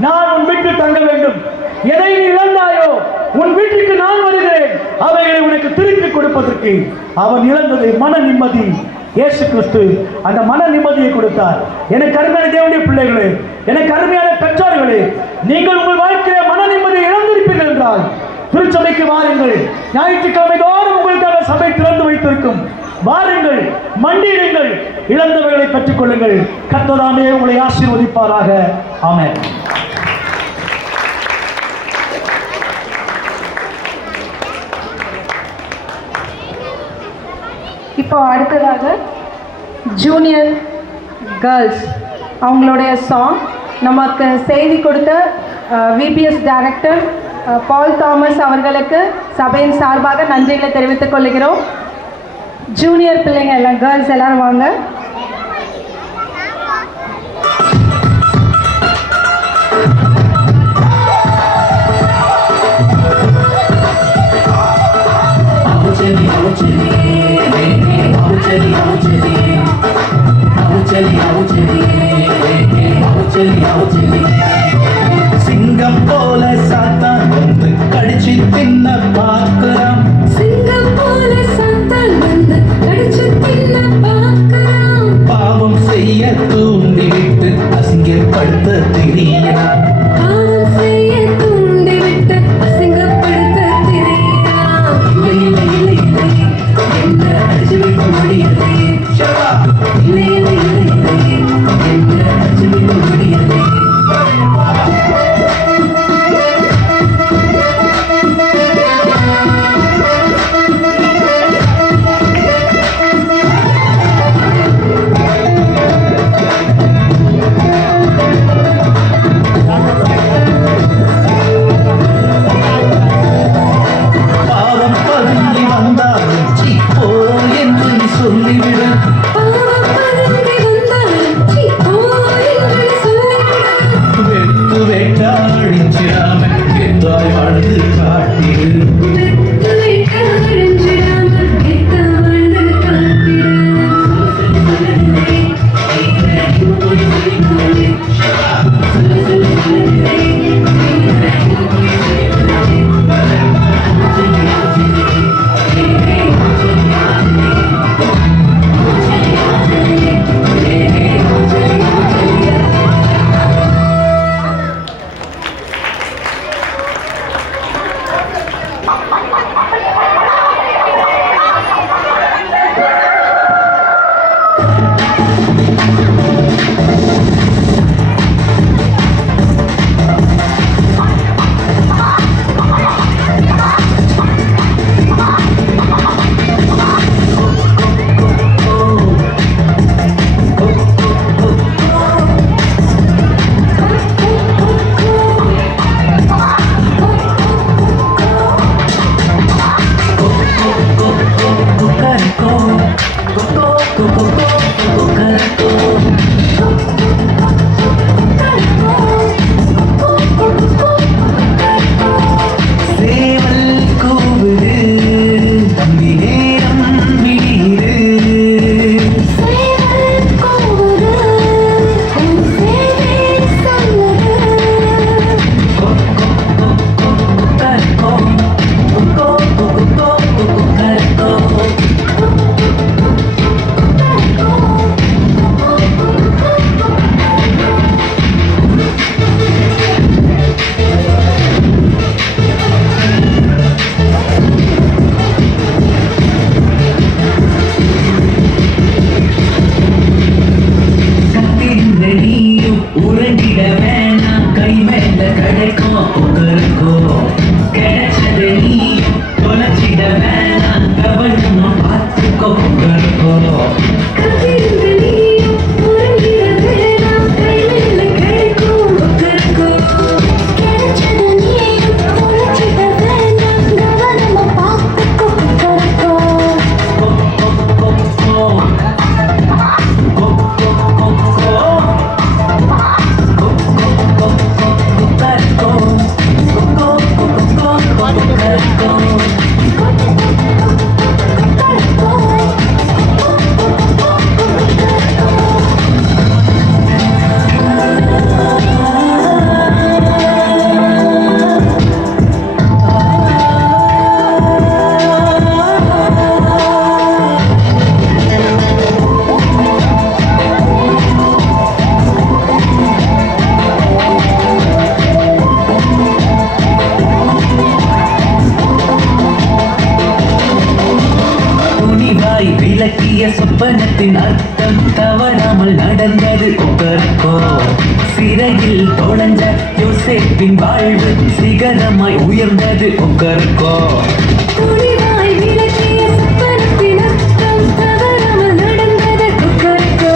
நான் உன் வீட்டில் தங்க வேண்டும். எதை நீ இழந்தாயோ உன் வீட்டுக்கு நான் வருகிறேன் அவைகளை உனக்கு திருப்பி கொடுப்பதற்கு. அவன் இழந்தது மன நிம்மதி. இயேசு கிறிஸ்து அந்த மன நிம்மதியை கொடுத்தார். எனக்கு அருமையான தேவனுடைய பிள்ளைகளே, எனக்கு அருமையான பெற்றோர்களே, நீங்கள் உங்கள் வாழ்க்கையில மன நிம்மதியை இழந்திருப்பீர்கள் என்றால் திருச்சபைக்கு வாருங்கள். ஞாயிற்றுக்கிழமை தோறும் உங்களுக்காக சபை திறந்து வைத்திருக்கும். வாருங்கள், மண்டியிடுங்கள், இழந்தவர்களை பெற்றுக் கொள்ளுங்கள். கர்த்தராமே உங்களை ஆசீர்வதிப்பாராக. ஆமென். இப்போ அடுத்ததாக ஜூனியர் கேர்ள்ஸ் அவங்களுடைய சாங் நமக்கு செய்தி கொடுத்த விபிஎஸ் டைரக்டர் பால் தாமஸ் அவர்களுக்கு சபையின் சார்பாக நன்றிகளை தெரிவித்துக் கொள்கிறோம். ஜூனியர் பிள்ளைங்க எல்லாம், கேர்ள்ஸ் எல்லாரும் வாங்க. சிங்கம் போல சாத்தான் வந்து கடிச்சு தின்ன பார்க்கலாம். சிங்கம் போல சாத்தான் வந்து கடிச்சு தின்ன பார்க்கலாம். பாவம் செய்ய தூண்டிவிட்டு அசிங்கப்படுத்த தெரியலாம். பாவம் செய்ய தூண்டிவிட்டு அசிங்கப்படுத்த தெரியலாம். இல்லை இல்லை இல்லை இல்லை என்ன அடிச்சு வைக்க முடியலை. இல்லை இல்லை இல்லை இல்லை என்ன அடிச்சு வைக்க முடியலை. பாவம் பதுங்கி வந்தாலும் சீப்போ என்று நீ சொல்லிவிட. பாவம் பதுங்கி வந்தாலும் சீப்போ என்று சொல்லிவிட. வெட்டு வேட்டாழிச்சிடாம எத்தாய் வாழ்ந்து காட்டிடு. வெட்டு வைக்க அழிஞ்சிடாமல் கெட்ட வாழ்ந்து காட்டிட. சொப்பனத்தின் அர்த்தம் தவறாமல் நடந்தது கொக்கரக்கோ. சிறையில் தொலைஞ்ச யோசேப்பின் வாழ்வு சிகரமாய் உயர்ந்தது கொக்கரக்கோ. துணிவாய் விளக்கிய சொப்பனத்தின் அர்த்தம் தவறாமல் நடந்தது கொக்கரக்கோ.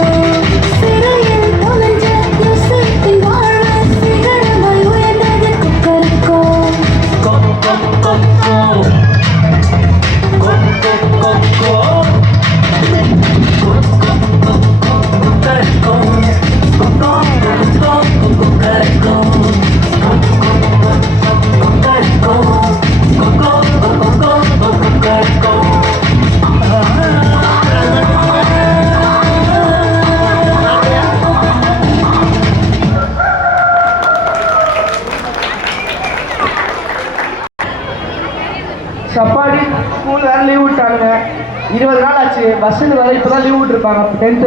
சிறையில் தொலைஞ்ச யோசேப்பின் வாழ்வு சிகரமாய் உயர்ந்தது கொக்கரக்கோ. கொ கொ கொ கொ. கொ கொ கொ கொ. கொக்கரக்கோ. கொக்கோ கொக்கோ கொக்கரக்கோ. கொக்கரக்கோ. கொக்கோ கொக்கோ கொக்கரக்கோ. சப்பாடி ஸ்கூல் வேறு லீவ் விட்டானுங்க. 20 நாள் ஆச்சு. பஸ்ஸுக்கு வேறு இப்போ தான் லீவ் விட்டுருப்பாங்க 10th.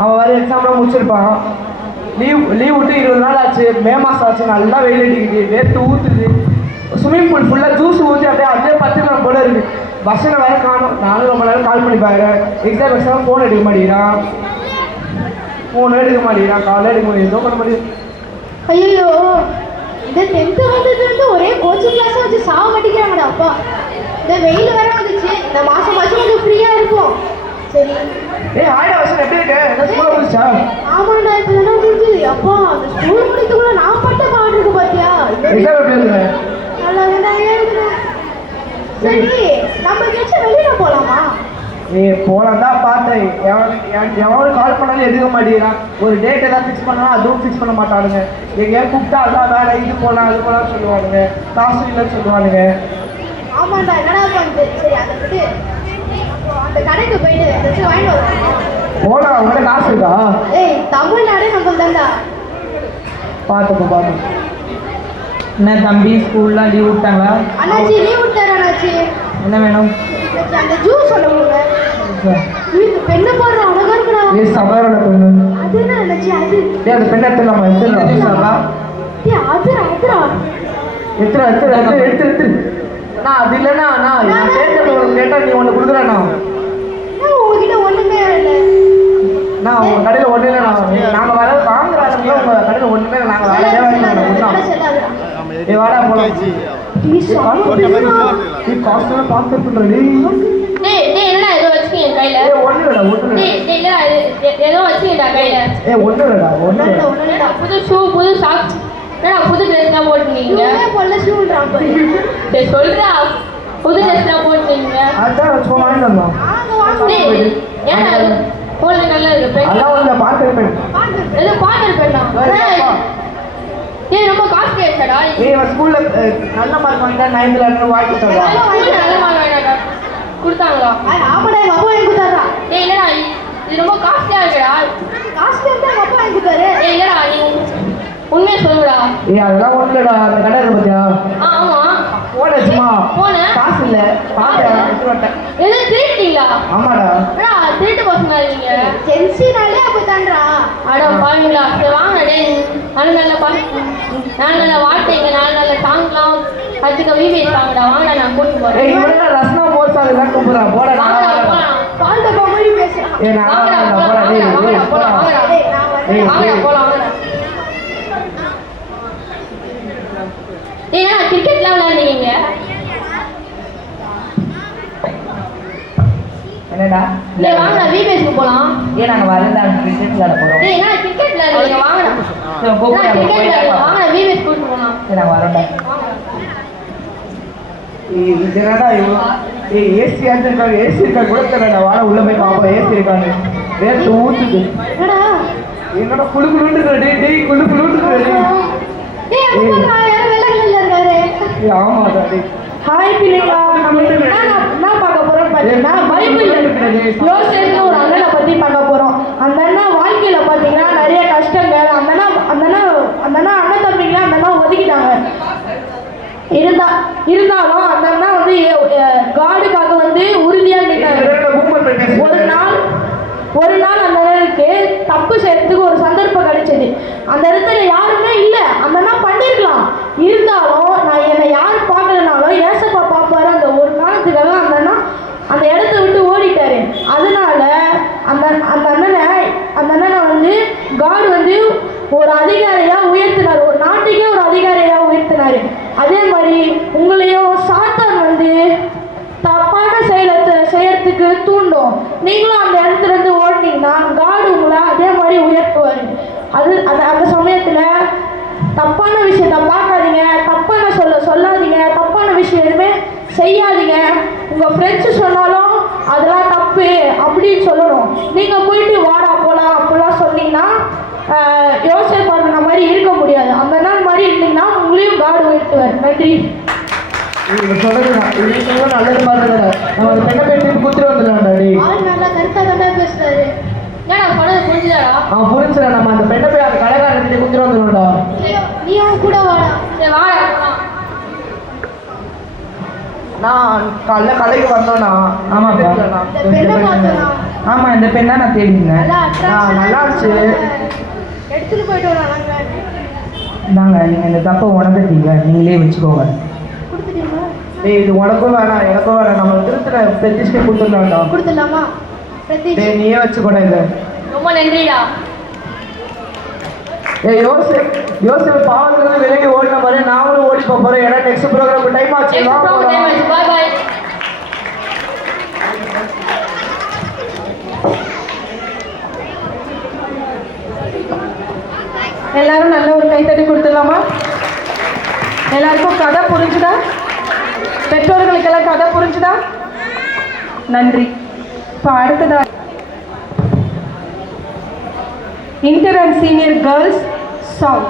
அவன் வேறு எக்ஸாம்லாம் முடிச்சிருப்பான். லீவ் விட்டு 20 நாள் ஆச்சு. மே மாதம் ஆச்சு. நல்லா வெயில் அடிக்குது, வேர்த்து ஊற்றுது. ஸ்விம்மிங் பூல் ஃபுல்லாக ஜூஸ் ஊற்றி அப்படியே பத்துக்கலாம் போல இருக்குது. பஸ்ஸில் வேறு காணும். நானும் ரொம்ப நேரம் கால் பண்ணி பாருங்க. எக்ஸாம் ஃபோன் எடுக்க மாட்டேங்கிறான். காலையில் எடுக்க முடியும். ஏதோ பண்ண முடியும். ஐயோ இந்த 10th வந்ததுலேருந்து ஒரே கோச்சிங் கிளாஸை வச்சு சாவ மாட்டேங்கிறாங்கடா அப்பா. இந்த வெயில் வேற வந்துச்சு. இந்த மாதம் கொஞ்சம் ஃப்ரீயாக இருக்கும். சரி ஆயிடா வருஷம் எப்படி இருக்கு? என்ன ஸ்கூலில் முடிச்சா? ஆமாண்டா இப்போ என்ன முடிஞ்சு அப்பா அந்த ஸ்கூல் முடித்துக்குள்ள நான் பட்ட பாடு இருக்கு பார்த்தியா. எக்ஸாம் எப்படி இருக்கு? நல்லா எழுதுறேன். சரி நம்ம எங்கேயாச்சும் வெளியில போகலாமா? போகலாம் தான் பார்த்தேன். எவனும் கால் பண்ணாலும் எடுக்க மாட்டேங்கிறான். ஒரு டேட் எதாவது ஃபிக்ஸ் பண்ணாலும் அதுவும் ஃபிக்ஸ் பண்ண மாட்டானுங்க. எங்கேயாவது கூப்பிட்டா அதான் வேலை, இது போகலாம் அது போகலான்னு சொல்லுவானுங்க. காசு இல்லைன்னு சொல்லுவானுங்க. ஆமாண்டா என்னடா பண்ணுது. சரி அதை விட்டு அந்த கடைக்கு போயிட்டு ஏதாச்சும் வாங்கிட்டு வரலாம். போகலாம். அவங்கள்ட்ட காசு இருக்கா? தமிழ்நாடே நம்ம தான்டா. பார்த்துப்போம். என்ன தம்பி, ஸ்கூல்லாம் லீவ் விட்டாங்களா? அண்ணாச்சி லீவ் விட்டாரு அண்ணாச்சி. என்ன வேணும்? அந்த ஜூஸ் சொல்ல கொடுங்க. பெண்ணை போடுற அழகா இருக்குடா. சபையோட பெண்ணு அது என்ன அண்ணாச்சி அது? அந்த பெண்ணை எடுத்துடலாமா? எடுத்துடலாம். எடுத்து நான் அது இல்லைண்ணா. நான் கேட்டா நீ ஒன்று கொடுக்குறேண்ணா. உங்ககிட்ட ஒண்ணுமே இல்லை. நான் உங்கள் கடையில் ஒன்றும் இல்லைண்ணா. நாங்கள் வர வாங்குறாங்க. உங்கள் கடையில் ஒன்றுமே இல்லை. நாங்கள் வேலையே வாங்கிக்கலாம். வாடா போலாம். காசு பார்த்துட்டு என்னடா ஏதோ வச்சுக்கீங்க கையில? ஒன்றும் இல்லைடா. ஏதோ வச்சுக்கீங்கடா கையில. ஒன்றும் இல்லைடா. புது ஷூ புது சாக்ஸ் புது ட்ரெஸ் தான் போட்டுருக்கீங்க. பொல்ல ஷூன்றான் சொல்றா. புது ட்ரெஸ் தான் போட்டுருக்கீங்க. அதான் சும்மா வாங்கிட்டு வந்தோம். ஏன்னா போல நல்லா இருக்கு. அதான் ஒன்று பார்த்துருப்பேன். ஏதோ பார்த்துருப்பேன்டா. ரொம்ப காஸ்ட்லி ஆயிடுச்சடா. ஸ்கூலில் நல்ல மார்க் வாங்கிட்டா 9th வாங்கி கொடுத்தாங்க. நல்ல மார்க் வாங்கிட்டா கொடுத்தாங்களா? ஆமாடா எங்கள் அப்பா வாங்கி கொடுத்தாரா. இல்லடா இது ரொம்ப காஸ்ட்லியாக இருக்குடா. காஸ்ட்லியாக இருந்தால் எங்கள் அப்பா வாங்கி கொடுத்தாரு. இல்லடா நீ உண்மையை சொல்லுடா. அதெல்லாம் ஒன்றும் இல்லைடா. அந்த கடை இருக்கு பார்த்தியா? ஆமாம் போனேன். சும்மா போனேன். காசு இல்லை. பார்த்தேன். எதுவும் திருட்டீங்களா? ஆமாடா. திருட்டு பசங்க இருக்கீங்க. ஜென்சினாலே அப்படி தான்றா. அட பாருங்களா. சரி வாங்க டே. நல்ல வார்த்தைங்க நல்ல சாங்லாம் அதுக்கு விபிஎஸ் சாங்கடா. வாங்கடா நான் கூட்டிட்டு போறேன். இவங்க ரஸ்னா மோர் சாங் எல்லாம் கூப்பிடுறான். போடா பால் டப்பா மாதிரி பேசுறான். கிரிக்கெட்லாம் விளையாடுறீங்க? என்னடா வாங்கடா விபிஎஸ்க்கு போலாம். நாங்க வரதா கிரிக்கெட் விளையாட போறோம். என்ன கிரிக்கெட் விளையாடுறீங்க? வாங்கடா வாங்கடா விபிஎஸ் கூட்டிட்டு போலாம். நாங்க வரோம்டா. என்னடா ஏசி இருக்காங்க. ஏசி இருக்கா கூட தெரியல. வாழ உள்ள போய் பாப்போம். ஏசி இருக்காங்க. வேர்த்து ஊத்துது. என்னடா குழு குழுன்னு டேய் குழு குழுன்னு. ஆமாடா. ஹாய் பிள்ளைங்களா, நம்ம என்ன பார்க்க போறோம் பார்த்தீங்கன்னா பைபிள் யோசேப்புன்னு ஒரு அண்ணனை பற்றி பார்க்க போகிறோம். அந்த அண்ணன் வாழ்க்கையில் பார்த்தீங்கன்னா நிறைய கஷ்டங்கள். அந்த அண்ணன் தம்பிங்களா அந்த அண்ணா ஒதுக்கிட்டாங்க. இருந்தாலும் அந்த அண்ணா வந்து காடுக்காக வந்து உறுதியாக நின்றாங்க. ஒரு நாள் அந்த அண்ணனுக்கு தப்பு செய்யறதுக்கு ஒரு சந்தர்ப்பம் கிடைச்சது. அந்த இடத்துல யாருமே இல்லை. அந்த அண்ணா பண்ணிருக்கலாம். இருந்தாலும் நான் என்னை யார் பார்க்கலனாலும் ஏசப்பா பார்ப்பாரு. அந்த ஒரு காரணத்துக்காக அந்த அண்ணா அந்த இடத்த விட்டு ஓடிட்டாரு. அதனால செய்யறதுக்கு தூண்டும். நீங்களும் அந்த இடத்துல இருந்து ஓடினீங்கன்னா காடு உங்களை அதே மாதிரி உயர்த்துவார். அந்த சமயத்தில் தப்பான விஷயத்த பார்க்காதீங்க, தப்பான சொல்லாதீங்க, தப்பான விஷயம் எதுவுமே செய்யாதீங்க. உங்கள் ஃப்ரெண்ட்ஸு சொன்னாலும் அதெல்லாம் தப்பு அப்படின்னு சொல்லணும். நீங்கள் போயிட்டு வாடா போகலாம் அப்படிலாம் சொன்னீங்கன்னா யோசேப்பு அந்த மாதிரி இருக்க முடியாது. அந்த நாள் மாதிரி இருந்தீங்கன்னா உங்களையும் காடு உயர்த்துவார். நன்றி. இவங்க சொல்றது நல்லது பாருங்க. நம்ம அந்த பெண்ணை பேசிட்டு குத்துட்டு வந்துடலாம்டா. ஆள் நல்லா கருத்தாக தானே பேசுறாரு. ஏன்னா சொன்னது புரிஞ்சுதாடா? அவன் புரிஞ்சுடா. நம்ம அந்த பெண்ணை போய் அந்த கடைக்காரர்கிட்ட குத்துட்டு வந்துடலாம்டா. நீ அவன் கூட வாடா. சரி வாடா. நான் காலைல கடைக்கு வந்தோன்னா ஆமா இந்த பெண்ணா நான் தேடினேன். நல்லா இருந்துச்சு. எடுத்துட்டு போயிட்டு வரோம். இந்தாங்க நீங்க இந்த தப்பை உணர்ந்துட்டீங்க, நீங்களே வச்சுக்கோங்க. கொடுத்துட்டீங்களா? டேய் இது உனக்கும் வேணாம் எனக்கும் வேணாம். நம்ம திருத்தின பிரதிஷ்டை கொடுத்துடலாம்டா. கொடுத்துடலாமா? டேய் நீயே வச்சுக்கோட இதை. ரொம்ப நன்றிடா. யோசிப்பு பாவத்துல விலகி ஓடின மாதிரி நாங்களும் ஓடி போறோம். ஏன்னா நெக்ஸ்ட் ப்ரோக்ராம் டைம் ஆச்சு. பாய் பாய். எல்லாரும் நல்ல ஒரு கைத்தட்டி கொடுத்துடலாமா? எல்லாருக்கும் கதை புரிஞ்சுதா? பெற்றோர்களுக்கெல்லாம் கதை புரிஞ்சுதா? நன்றி. இப்போ அடுத்ததா inter and senior girls song.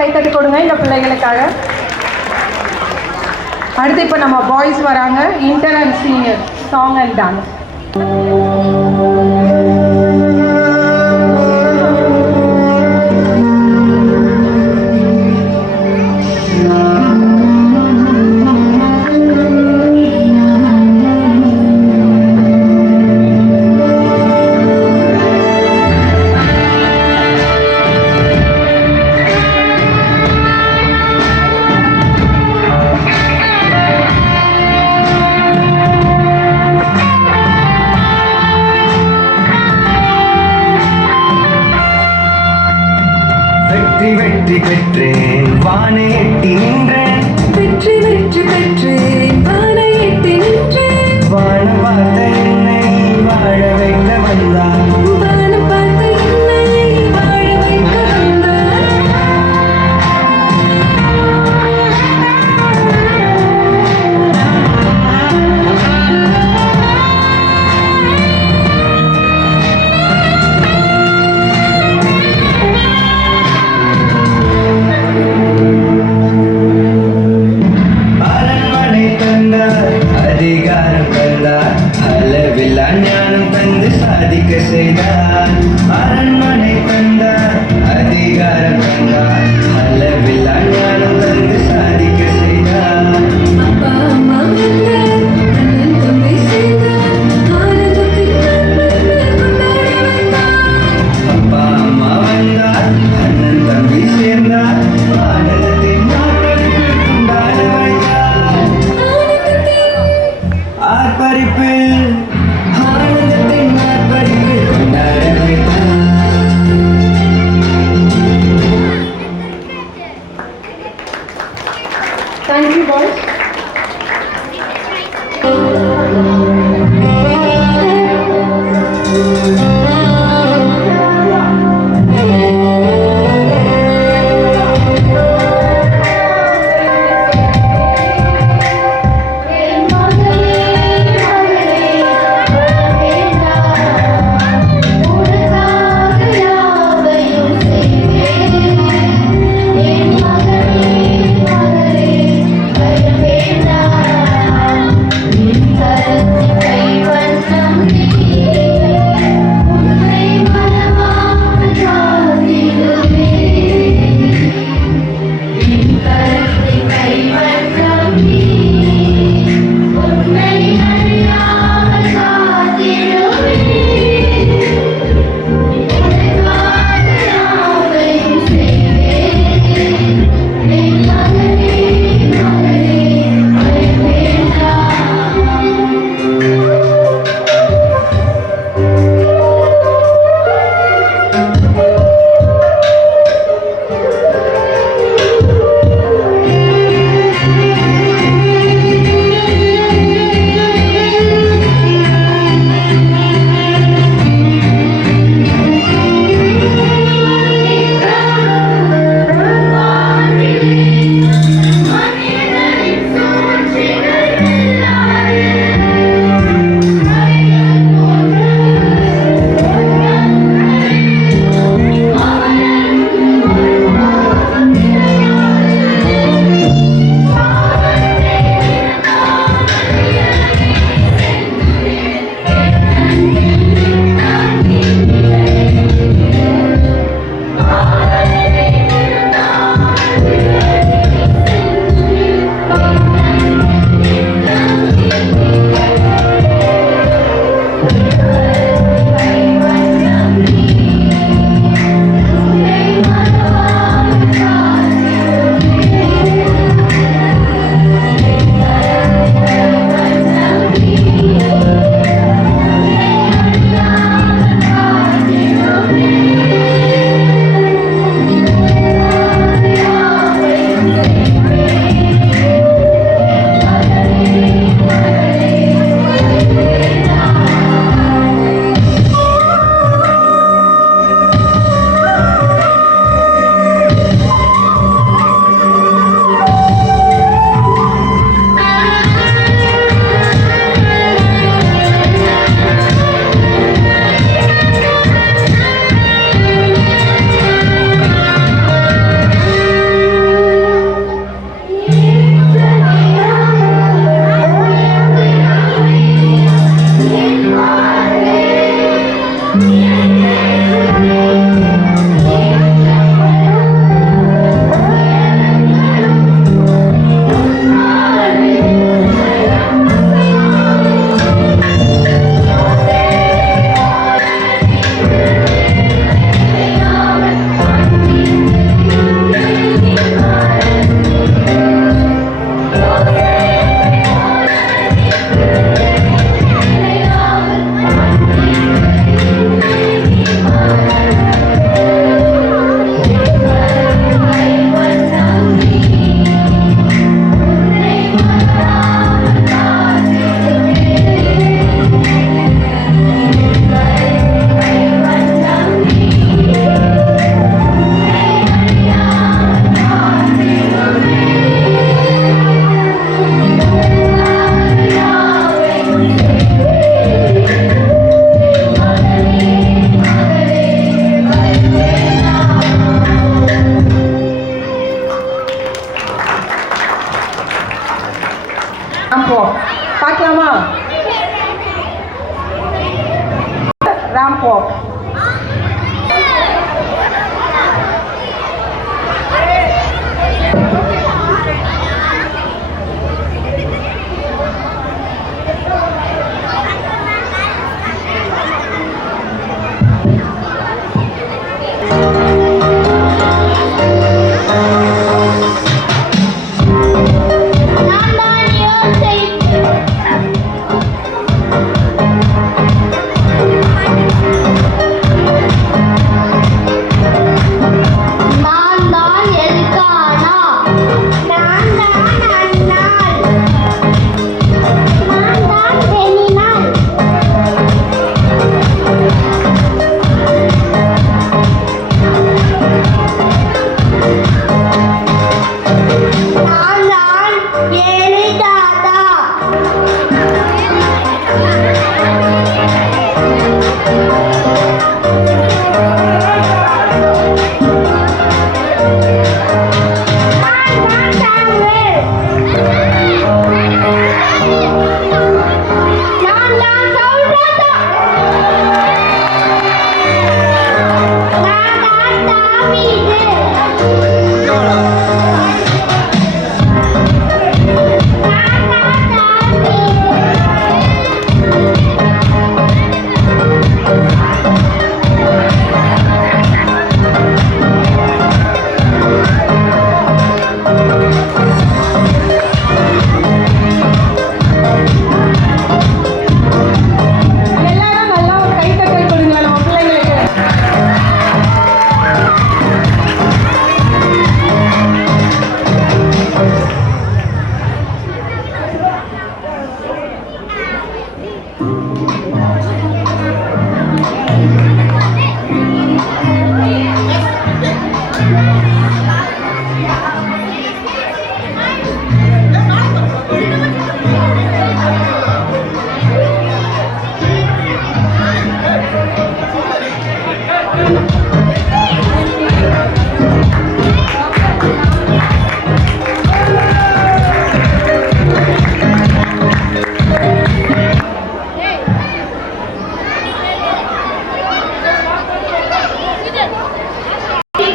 கைத்தட்டி கொடுங்க இந்த பிள்ளைகளுக்காக. அடுத்து இப்போ நம்ம பாய்ஸ் வராங்க. Inter and senior song and dance. வெற்றி வெற்றி பெற்றேன் வானை எட்டி நின்றேன் வெற்றி வெற்றி பெற்றேன் வானை எட்டி நின்றேன் வானம் பார்த்த என்னை வாழ வைக்க வந்தார் வானம் பார்த்த என்னை வாழ வைக்க வந்தார் அரண்மனை தந்தார் அதிகாரம் தந்தார் அளவில்லா ஞானம் தந்து சாதிக்க செய்தார் அரண்மனை தந்தார் அதிகாரம் தந்தார் அளவில்லா ஞானம் தந்து சாதிக்க செய்தார் அப்பா அம்மா வந்தார் அண்ணன் தம்பி சேர்ந்தார் ஆனந்தத்தின் நண்பர்கள் கொண்டாடி வந்தார் அப்பா அம்மா வந்தார் அண்ணன் தம்பி சேர்ந்தார் ஆனந்தத்தின் நாட்களுக்கு கொண்டாட வைத்தார் ஆர்ப்பரிப்பில் ஆனந்தத்தின் ஆர்ப்பரிப்பில் கொண்டாட வைத்தார் Thank you, boys. மகளே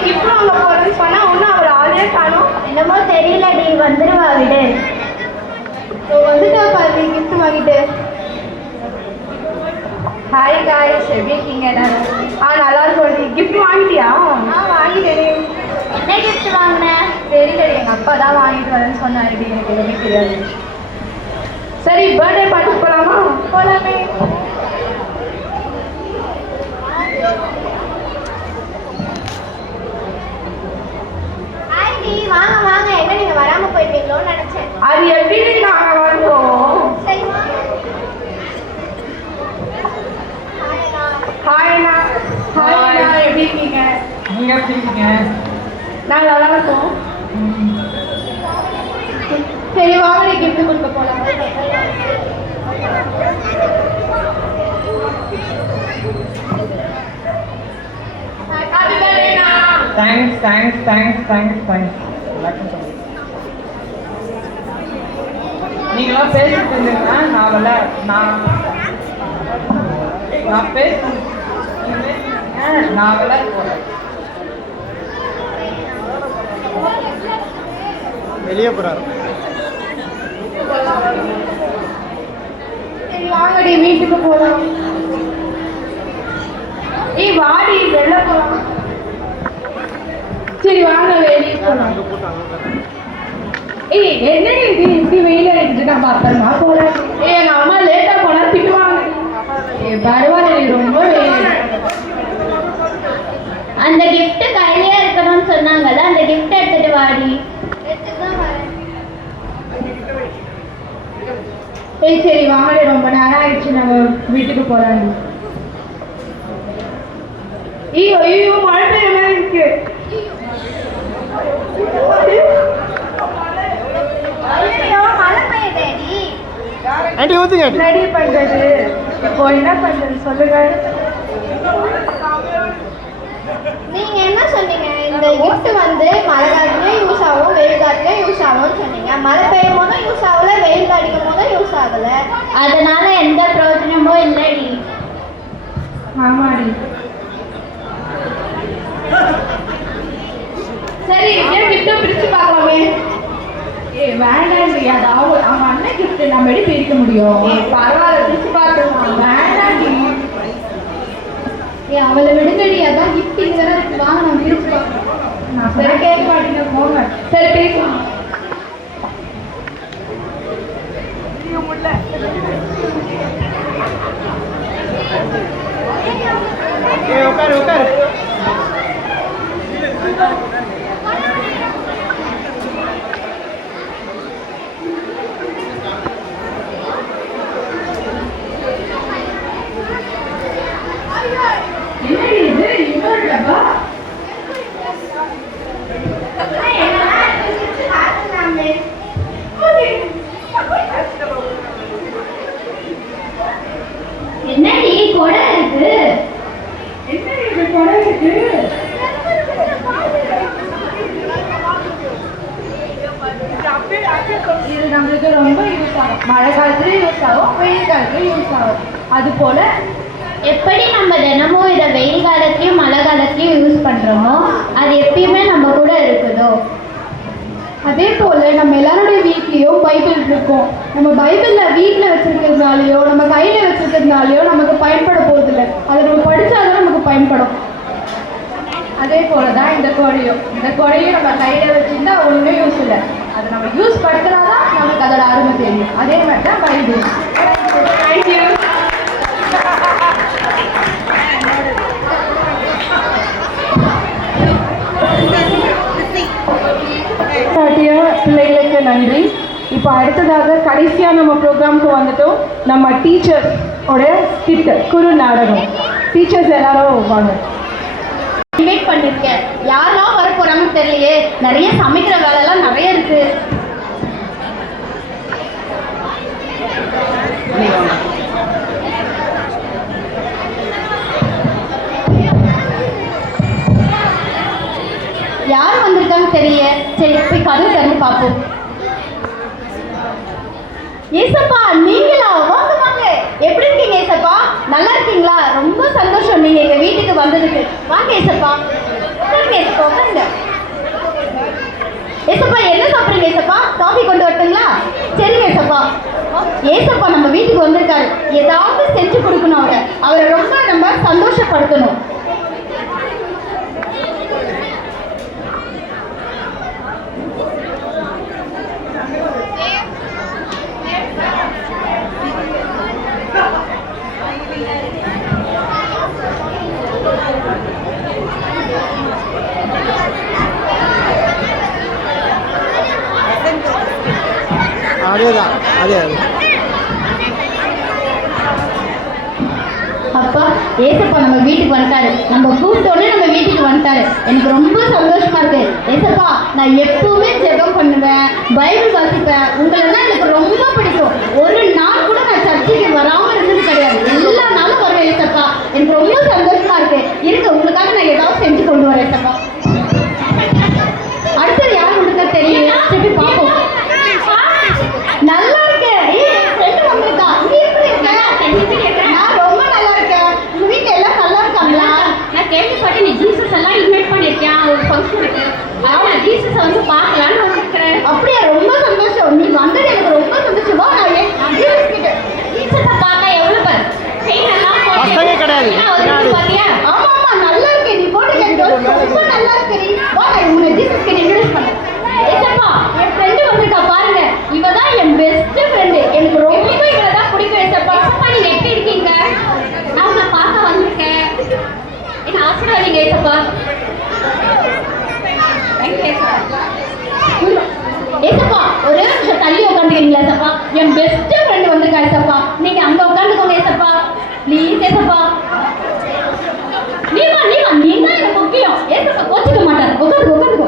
கிஃப்ட் வாங்க போறேன்னு சொன்னா ஒன்றும் அவர் ஆளே காணும். என்னமோ தெரியலடி, வந்துருவா விடு. வந்துட்டா பாரு கிஃப்ட் வாங்கிட்டு. ஹாய் காய்ஸ், எப்படி இருக்கீங்க எல்லாரும்? நல்லா இருக்கும். கிஃப்ட் வாங்கிட்டியா? வாங்கிட்டேன். என்ன கிஃப்ட் வாங்கினேன்? தெரியலடி, எங்கள் அப்பா தான் வாங்கிட்டு வரேன்னு சொன்னாரு. எனக்கு எதுவுமே தெரியாது. சரி, பர்த்டே பார்ட்டி போகலாமா? போகலாமே. வாங்க வாங்க, என்ன நீங்க வராம போயிட்டீங்களோன்னு நினைச்சேன். அது எப்படி நாங்க வந்தோம்? சரிமா. ஹாய்ண்ணா. ஹாய்ண்ணா, எப்படி இருக்கீங்க? நீங்க எப்படி இருக்கீங்க? நான் நல்லா இருக்கோம். சரி வாங்க, நீ கிஃப்ட் கொடுக்க போலாம். ஹாப்பி பர்த்டேண்ணா. Thanks thanks thanks thanks thanks. நீங்களாம் பேசிட்டு இருந்தீங்கன்னா நான் பேசுறேன். நான் விளையாட போறேன். வெளியே போறாரு. சரி வாங்கடி, வீட்டுக்கு போலாம். ஏய் வாடி, வெளில போலாம். சரி வாங்க, வெளியே போலாம். ஏய் என்னடி இது இப்படி வெயில அடிச்சுட்டு நம்ம அப்புறமா போலாம். ஏய் எங்க அம்மா லேட்டா போனா திட்டுவாங்க. ஏய் பரவாயில்ல, ரொம்ப வெயில். அந்த gift கையிலே இருக்கணும்னு சொன்னாங்கல்ல, அந்த gift எடுத்துட்டு வாடி. ஏய் சரி வாங்கடி, ரொம்ப நேரம் ஆயிடுச்சு, நம்ம வீட்டுக்கு போலாம். ஐயோ ஐயோ, மழை பெய்ய மாதிரி இருக்கு. ரெடி பண்றது இப்போ என்ன பண்றது சொல்லுங்க. நீங்க என்ன சொன்னீங்க? இந்த gift வந்து மழை காலத்துலயும் யூஸ் ஆகும், வெயில் காலத்துலயும் யூஸ் ஆகும்னு சொன்னீங்க. மழை பெய்யும் போதும் யூஸ் ஆகல, வெயில் அடிக்கும் போதும் யூஸ் ஆகல. அதனால எந்த பிரயோஜனமும் இல்லடி. ஆமாடி. சரி, ஏன் கிஃப்ட பிரிச்சு பார்க்கலாமே. ஏய் வேண்டாண்டி, அது அவங்க அண்ணன் கிஃப்ட், நம்ம எப்படி பிரிக்க முடியும்? ஏய் பரவாயில்ல, பிரிச்சு பார்த்துக்கலாம். வேண்டாண்டி. ஏய் அவளை விடுங்கடி, அதான் gift இதெல்லாம் இருக்கு, வாங்க நம்ம பிரிச்சு பார்க்கலாம். நான் சரி கேட்க மாட்டீங்க, போங்க. சரி பிரிக்கலாம். உட்காரு உட்காரு. என்னடி இது, இன்னொரு டப்பா? என்னடி கொடை இருக்கு? என்னடி இது கொடை இருக்கு? இது நம்மளுக்கு ரொம்ப யூஸ் ஆகும். மழை காலத்துலயும் யூஸ் ஆகும், வெயில் காலத்துலயும் யூஸ் ஆகும். அது போல எப்படி நம்ம தினமும் இதை வெயில் காலத்துலயும் மழை காலத்துலயும் யூஸ் பண்றோமோ, அது எப்பயுமே நம்ம கூட இருக்குதோ. அதே போல நம்ம எல்லாருடைய வீட்லேயும் பைபிள் இருக்கும். நம்ம பைபிளில் வீட்டில் வச்சுருக்கிறதுனாலையோ நம்ம கையில் வச்சுருக்கிறதுனாலையோ நமக்கு பயன்பட போகிறதில்ல. அதை நம்ம படித்தாதான் நமக்கு பயன்படும். அதே போல தான் இந்த கொடையும். இந்த கொடையும் நம்ம கையில் வச்சுருந்தா ஒன்றுமே யூஸ் இல்லை. அதை நம்ம யூஸ் பண்ணுறதாதான் நமக்கு அதோட அருமை தெரியும். அதே மாதிரி தான் பைபிள். தேங்க்யூ. பிள்ளைகளுக்கு நன்றி. இப்போ அடுத்ததாக கடைசியாக நம்ம ப்ரோக்ராமுக்கு வந்துட்டோம். நம்ம டீச்சர்ஸ் உடைய ஸ்கிட் குரு நாடகம். டீச்சர்ஸ் எல்லாரும் வாங்க. இன்வைட் பண்ணிருக்கேன். யாரெல்லாம் வர போறாங்கன்னு தெரியலையே. நிறைய சமைக்கிற வேலைலாம் நிறைய இருக்கு. யார் வந்திருக்காங்க தெரியல. சரி போய் கதவு திறந்து பார்ப்போம். ஏசப்பா நீங்களா? வாங்க வாங்க. எப்படி இருக்கீங்க ஏசப்பா? நல்லா இருக்கீங்களா? ரொம்ப சந்தோஷம் நீங்க எங்க வீட்டுக்கு வந்ததுக்கு. வாங்க ஏசப்பா. உட்காருங்க ஏசப்பா, உட்காருங்க. ஏசப்பா என்ன சாப்பிடுறீங்க ஏசப்பா? காஃபி கொண்டு வரட்டுங்களா? சரிங்க ஏசப்பா. ஏசப்பா நம்ம வீட்டுக்கு வந்திருக்காரு. ஏதாவது செஞ்சு கொடுக்கணும். அவரை ரொம்ப நம்ம சந்தோஷப்படுத்தணும். அதேதான் அதே அப்பா ஏசப்பா நம்ம வீட்டுக்கு வந்துட்டாரு. நம்ம கூப்பிட்டோடனே நம்ம வீட்டுக்கு வந்துட்டாரு. எனக்கு ரொம்ப சந்தோஷமா இருக்கு. ஏசப்பா நான் எப்பவுமே ஜெபம் பண்ணுவேன், பைபிள் வாசிப்பேன். உங்களெல்லாம் எனக்கு ரொம்ப பிடிக்கும். ஒரு நாள் கூட நான் சர்ச்சைக்கு வராம இருந்தது கிடையாது. எல்லா நாளும் வருவேன் ஏசப்பா. எனக்கு ரொம்ப சந்தோஷமா இருக்கு. இருங்க உங்களுக்காக நான் ஏதாவது செஞ்சு கொண்டு வரேன் ஏசப்பா. அடுத்தது யார் உங்களுக்கு தெரியும்? சரி பார்ப்போம். நல்லா இருக்கு. ஃப்ரெண்டு வந்திருக்கா. நீ எப்படி இருக்க? நான் ரொம்ப நல்லா இருக்கேன். உங்க வீட்டுல எல்லாம் நல்லா இருக்காங்களா? நான் கேள்விப்பட்டு நீ ஜீசஸ் எல்லாம் இன்வைட் பண்ணிருக்கேன் ஒரு ஃபங்க்ஷனுக்கு. நான் ஜீசஸ் வந்து பார்க்கலான்னு வந்திருக்கிறேன். அப்படியே ரொம்ப சந்தோஷம். நீ வந்தது எனக்கு ரொம்ப சந்தோஷம். வா நான் ஜீசஸ் கிட்ட ஜீசஸை பார்க்க எவ்வளவு பசங்க கிடையாது. பாத்தியா? ஆமா ஆமா நல்லா இருக்கு. நீ போட்டுக்க ரொம்ப நல்லா இருக்கு. நீ வா நான் உன்னை ஜீசஸ் கிட்ட இன்ட்ரோடியூஸ் பண்ணேன். ஏசப்பா என் ஃப்ரெண்டு வந்திருக்கா பாருங்க. இவ தான் என் பெஸ்ட் ஃப்ரெண்டு. எனக்கு ரொம்ப இவளை தான் பிடிக்கும் ஏசப்பா. ஏசப்பா நீங்க எப்படி இருக்கீங்க? நான் உங்களை பார்க்க வந்திருக்கேன். என்ன ஆசீர்வாதிங்க ஏசப்பா. ஏசப்பா ஒரே நிமிஷம் தள்ளி உட்காந்துக்கிறீங்களா ஏசப்பா? என் பெஸ்ட் ஃப்ரெண்டு வந்திருக்கா ஏசப்பா. நீங்க அங்க உட்காந்துக்கோங்க ஏசப்பா. ப்ளீஸ் ஏசப்பா. நீ வா நீங்க எனக்கு முக்கியம். ஏசப்பா கோச்சிக்க மாட்டார். உட்காந்துக்கோ.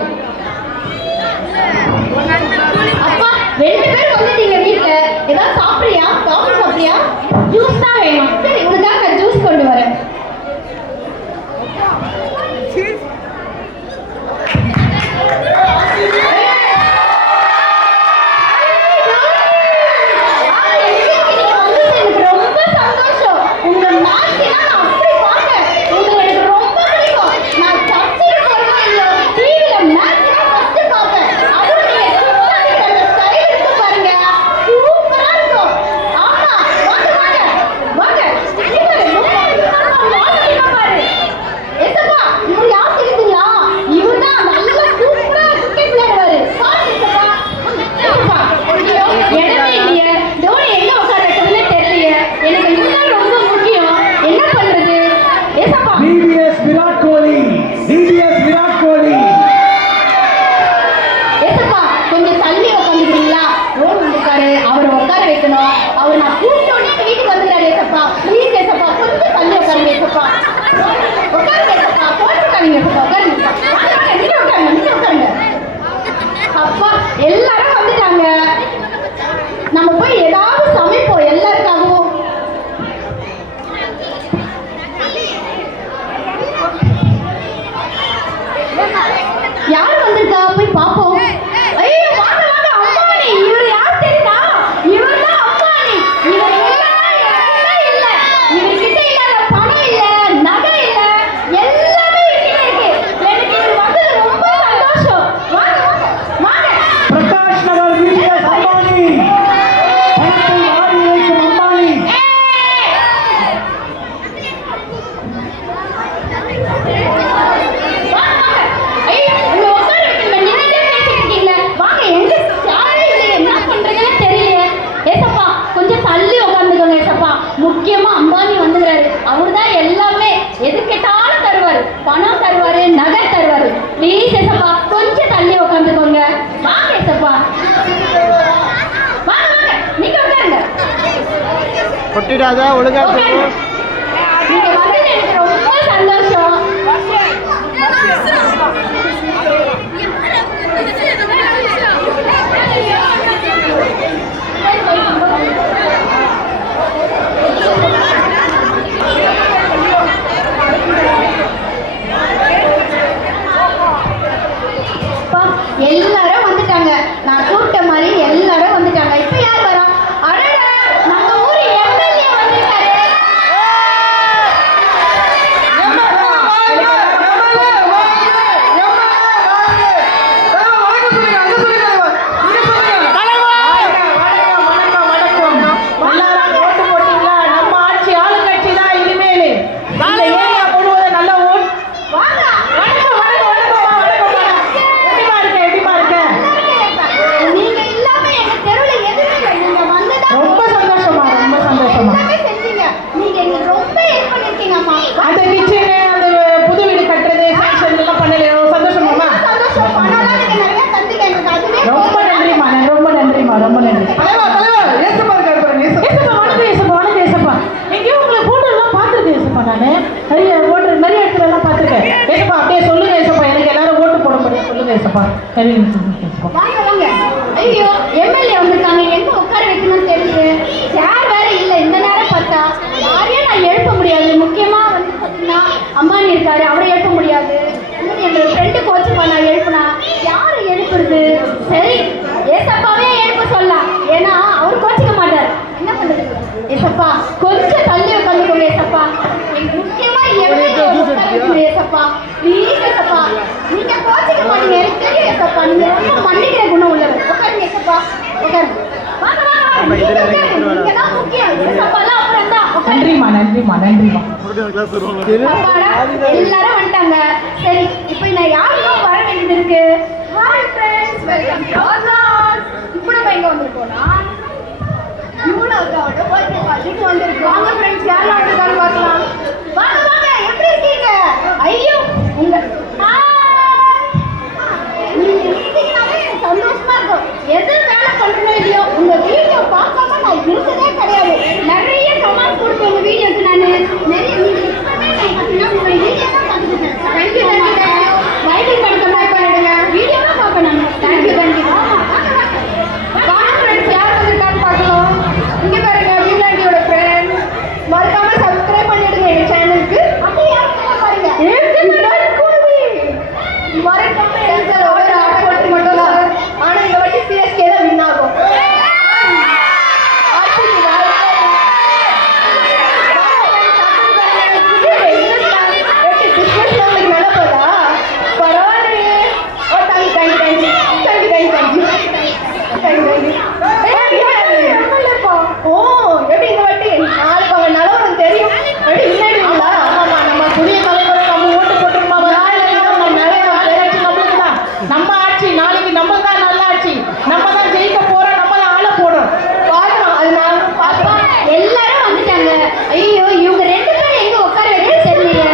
அப்பா 2 பேர் வந்துட்டீங்க வீட்டுல. ஏதாவது சாப்பிடுறியா? காஃபி சாப்பிடுறியா? ஜூஸ் தான் வேணும். சரி உனக்காக நான் ஜூஸ் கொண்டு வரேன். எனக்கு ரொம்ப சந்தோஷம். உங்க நாட்டினா நான் அப்படி பார்த்தேன். உங்களை எனக்கு ரொம்ப பிடிக்கும். நான் சர்ச்சைக்கு போறேன் இல்லையோ டிவியில மேட்ச் ஃபர்ஸ்ட் பார்ப்பேன். அதுவும் நீங்க சுத்தாதிக்கிற அந்த ஸ்டைல் இருக்கு பாருங்க. சூப்பரா இருக்கும். ஆமா வாங்க பாரு. ஏசப்பா இவர் யார் தெரியுதுங்களா? இவர் தான் நல்ல சூப்பரா கிரிக்கெட் விளையாடுவாரு. ஏசப்பா இடமே இல்லையே. தோனி எங்க உட்கார வைக்கிறதுனே தெரியலையே. எனக்கு இதுதான் ரொம்ப முக்கியம். என்ன பண்றது ஏசப்பா? டிவிஎஸ் விராட் கோலி. ஏசப்பா கொஞ்சம் தள்ளி உட்காந்துக்கிறீங்களா? ரோல் வந்திருக்காரு. அவரை உட்கார வைக்கணும். அவர் நான் கூப்பிட்ட உடனே எங்க வீட்டுக்கு வந்துட்டாரு ஏசப்பா. ப்ளீஸ் ஏசப்பா கொஞ்சம் தள்ளி உட்காருங்க ஏசப்பா. உட்காருங்க ஏசப்பா. போட்டுருக்காங்க ஏசப்பா. உட்காருங்க. நீங்க உட்காருங்க. அப்பா எல்லாரும் வந்துட்டாங்க. நம்ம போய் ஏதாவது சமைப்போம் எல்லாருக்காகவும். யார் வந்திருக்கா போய் பாப்போம். ஐயோ வாங்க அம்பானி. இவர் யார் தெரியுதா? இவர் தான் அம்பானி. இவர் இல்ல இவர்கிட்ட இல்லாத பணம் இல்ல, நகை இல்ல, எல்லாமே இவர்கிட்ட இருக்கு. எனக்கு இவர் வந்தது ரொம்ப சந்தோஷம். வாங்க பிரகாஷ் நகர் டிவிஎஸ் அம்பானி. பணத்தை ஆடி வைக்கும் அம்பானி. முக்கியமா அம்பானி வந்துகிறாரு. அவரு தான் எல்லாமே. எது கேட்டாலும் தருவாரு. பணம் தருவாரு, நகை தருவாரு. ப்ளீஸ் ஏசப்பா கொஞ்சம் தள்ளி உட்காந்துக்கோங்க. வாங்க ஏசப்பா. வாங்க நீங்க உட்காருங்க. கொட்டிடாத ஒழுங்கா நீங்க வந்தது எனக்கு ரொம்ப சந்தோஷம். எல்லாரும் வந்துட்டாங்க. நான் கூப்பிட்ட மாதிரி எல்லாரும் வந்துட்டாங்க. இப்ப யார் வரா? அடடா, நம்ம ஊர் எம்எல்ஏ வந்திருக்காரு. நீங்க இல்லாம எங்க தெருவுல எதுவுமே இல்லை. நீங்க வந்ததா ரொம்ப சந்தோஷமா, ரொம்ப சந்தோஷமா. எல்லாமே செஞ்சீங்க. நீங்க எங்களுக்கு ரொம்ப ஹெல்ப் பண்ணிருக்கீங்க அம்மா. அந்த கிச்சனு, அந்த புது வீடு கட்டுறது, ஃபங்க்ஷன் எல்லாம் பண்ணல, சந்தோஷமாம்மா. சந்தோஷம். பணம்லாம் நீங்க நிறைய தந்தீங்க எங்களுக்கு. அதுவே ரொம்ப நன்றிம்மா, ரொம்ப நன்றிம்மா, ரொம்ப நன்றி. ஏசப்பா வணக்கம் ஏசப்பா, வணக்கம் ஏசப்பா. எங்கேயோ உங்களை போட்டோ எல்லாம் பார்த்துருக்கேன் ஏசப்பா. நான் நிறைய ஓட்டு நிறைய இடத்துல எல்லாம் பார்த்துருக்கேன் ஏசப்பா. அப்படியே சொல்லுங்க ஏசப்பா, எனக்கு எல்லாரும் ஓட்டு போட முடியும் சொல்லுங்க ஏசப்பா. சரிங்க சொல்லுங்க ஏசப்பா. வாங்க வாங்க. ஐயோ, எம்எல்ஏ வந்திருக்காங்க. எங்க உட்கார வைக்கணும்னு தெரியல. சேர் வேற இல்ல. இந்த நேரம் பார்த்தா யாரையும் நான் எழுப்ப முடியாது. முக்கியமா வந்து பார்த்தீங்கன்னா அம்பானி இருக்காரு, அவரை எழுப்ப முடியாது. இன்னும் என்னோட ஃப்ரெண்டு கோச்சுப்பா, நான் எழுப்புனா யாரை எழுப்புறது? சரி, ஏசப்பாவே எழுப்ப சொல்லலாம். ஏன்னா அவர் கோச்சிக்க மாட்டார். என்ன பண்றது? ஏசப்பா கொஞ்சம் தள்ளி உட்காந்துக்கோங்க ஏசப்பா. எனக்கு முக்கியமா எம்எல்ஏ ஏசப்பா, ப்ளீஸ் ஏசப்பா. நீங்க கோச்சிக்க மாட்டீங்க, எனக்கு தெரியும் ஏசப்பா. நீங்க ரொம்ப மன்னிக்கிற குணம் உள்ளவர். உட்காருங்க ஏசப்பா, உட்காருங்க. வாங்க வாங்க வாங்க. நீங்க தான் முக்கியம். ஏசப்பாலாம் அப்புறம் தான். நன்றிம்மா, நன்றிம்மா, நன்றிம்மா. அப்பாடா, எல்லாரும் வந்துட்டாங்க. சரி, இப்போ நான் யாருக்கும் வர வேண்டியது இருக்கு. Hi friends, welcome to Azad. இப்போ நம்ம எங்க வந்திருக்கோம்னா இவ்வளோ அக்காவோட பர்த்டே பார்ட்டிக்கு வந்திருக்கோம். வாங்க ஃப்ரெண்ட்ஸ், யாரெல்லாம் வந்திருக்காங்க பார்க்கலாம். வாங்க வாங்க, எப்படி இருக்கீங்க? ஐயோ, உங்க நீங்க இருக்கீங்கன்னாவே எனக்கு சந்தோஷமா இருக்கும். எது வேலை பண்றனோ இல்லையோ, உங்க வீடியோ பார்க்காம நான் இருந்ததே கிடையாது. நிறைய கமெண்ட் கொடுத்து உங்க வீடியோக்கு நான் நிறைய நீங்க இப்பவே நான் பார்த்தீங்கன்னா உங்க வீடியோ தான் பார்த்துருக்கேன். Thank you thank you thank you. வைட்டிங் படத்தை ட்ரை பண்ணிடுங்க. வீடியோ தான் பார்ப்பேன் நான். Thank you thank you. வாங்க ஃப்ரெண்ட்ஸ், யார் வந்திருக்கான்னு பார்க்கலாம். இங்க பாருங்க, வீலாண்டியோட ஃப்ரெண்ட்ஸ். மறக்காம சப்ஸ்கிரைப் பண்ணிடுங்க எங்க சேனலுக்கு. அப்படியே யாருக்காக பாருங்க. மறக்காம எழுதுற ஒரு ஆட்டோமேட்டிக் மட்டும் தான். ஆனா இந்த வாட்டி சிஎஸ்கே தான் வின் ஆகும். ஓ, எப்படி இந்த வாட்டி நாளைக்கு அவங்க நிலவரம் தெரியும். எப்படி முன்னாடி ஆமாம்மா, நம்ம புதிய தலைமுறை நம்ம ஓட்டு போட்டுருமா? நம்ம ஆட்சி நாளைக்கு நம்ம தான் நல்ல ஆட்சி. நம்ம தான் ஜெயிக்க போறோம், நம்ம தான் ஆள போடுறோம். பாருங்க, அது நான் பார்ப்போம். எல்லாரும் வந்துட்டாங்க. ஐயோ, இவங்க ரெண்டு பேரும் எங்க உட்கார வைக்க தெரியல.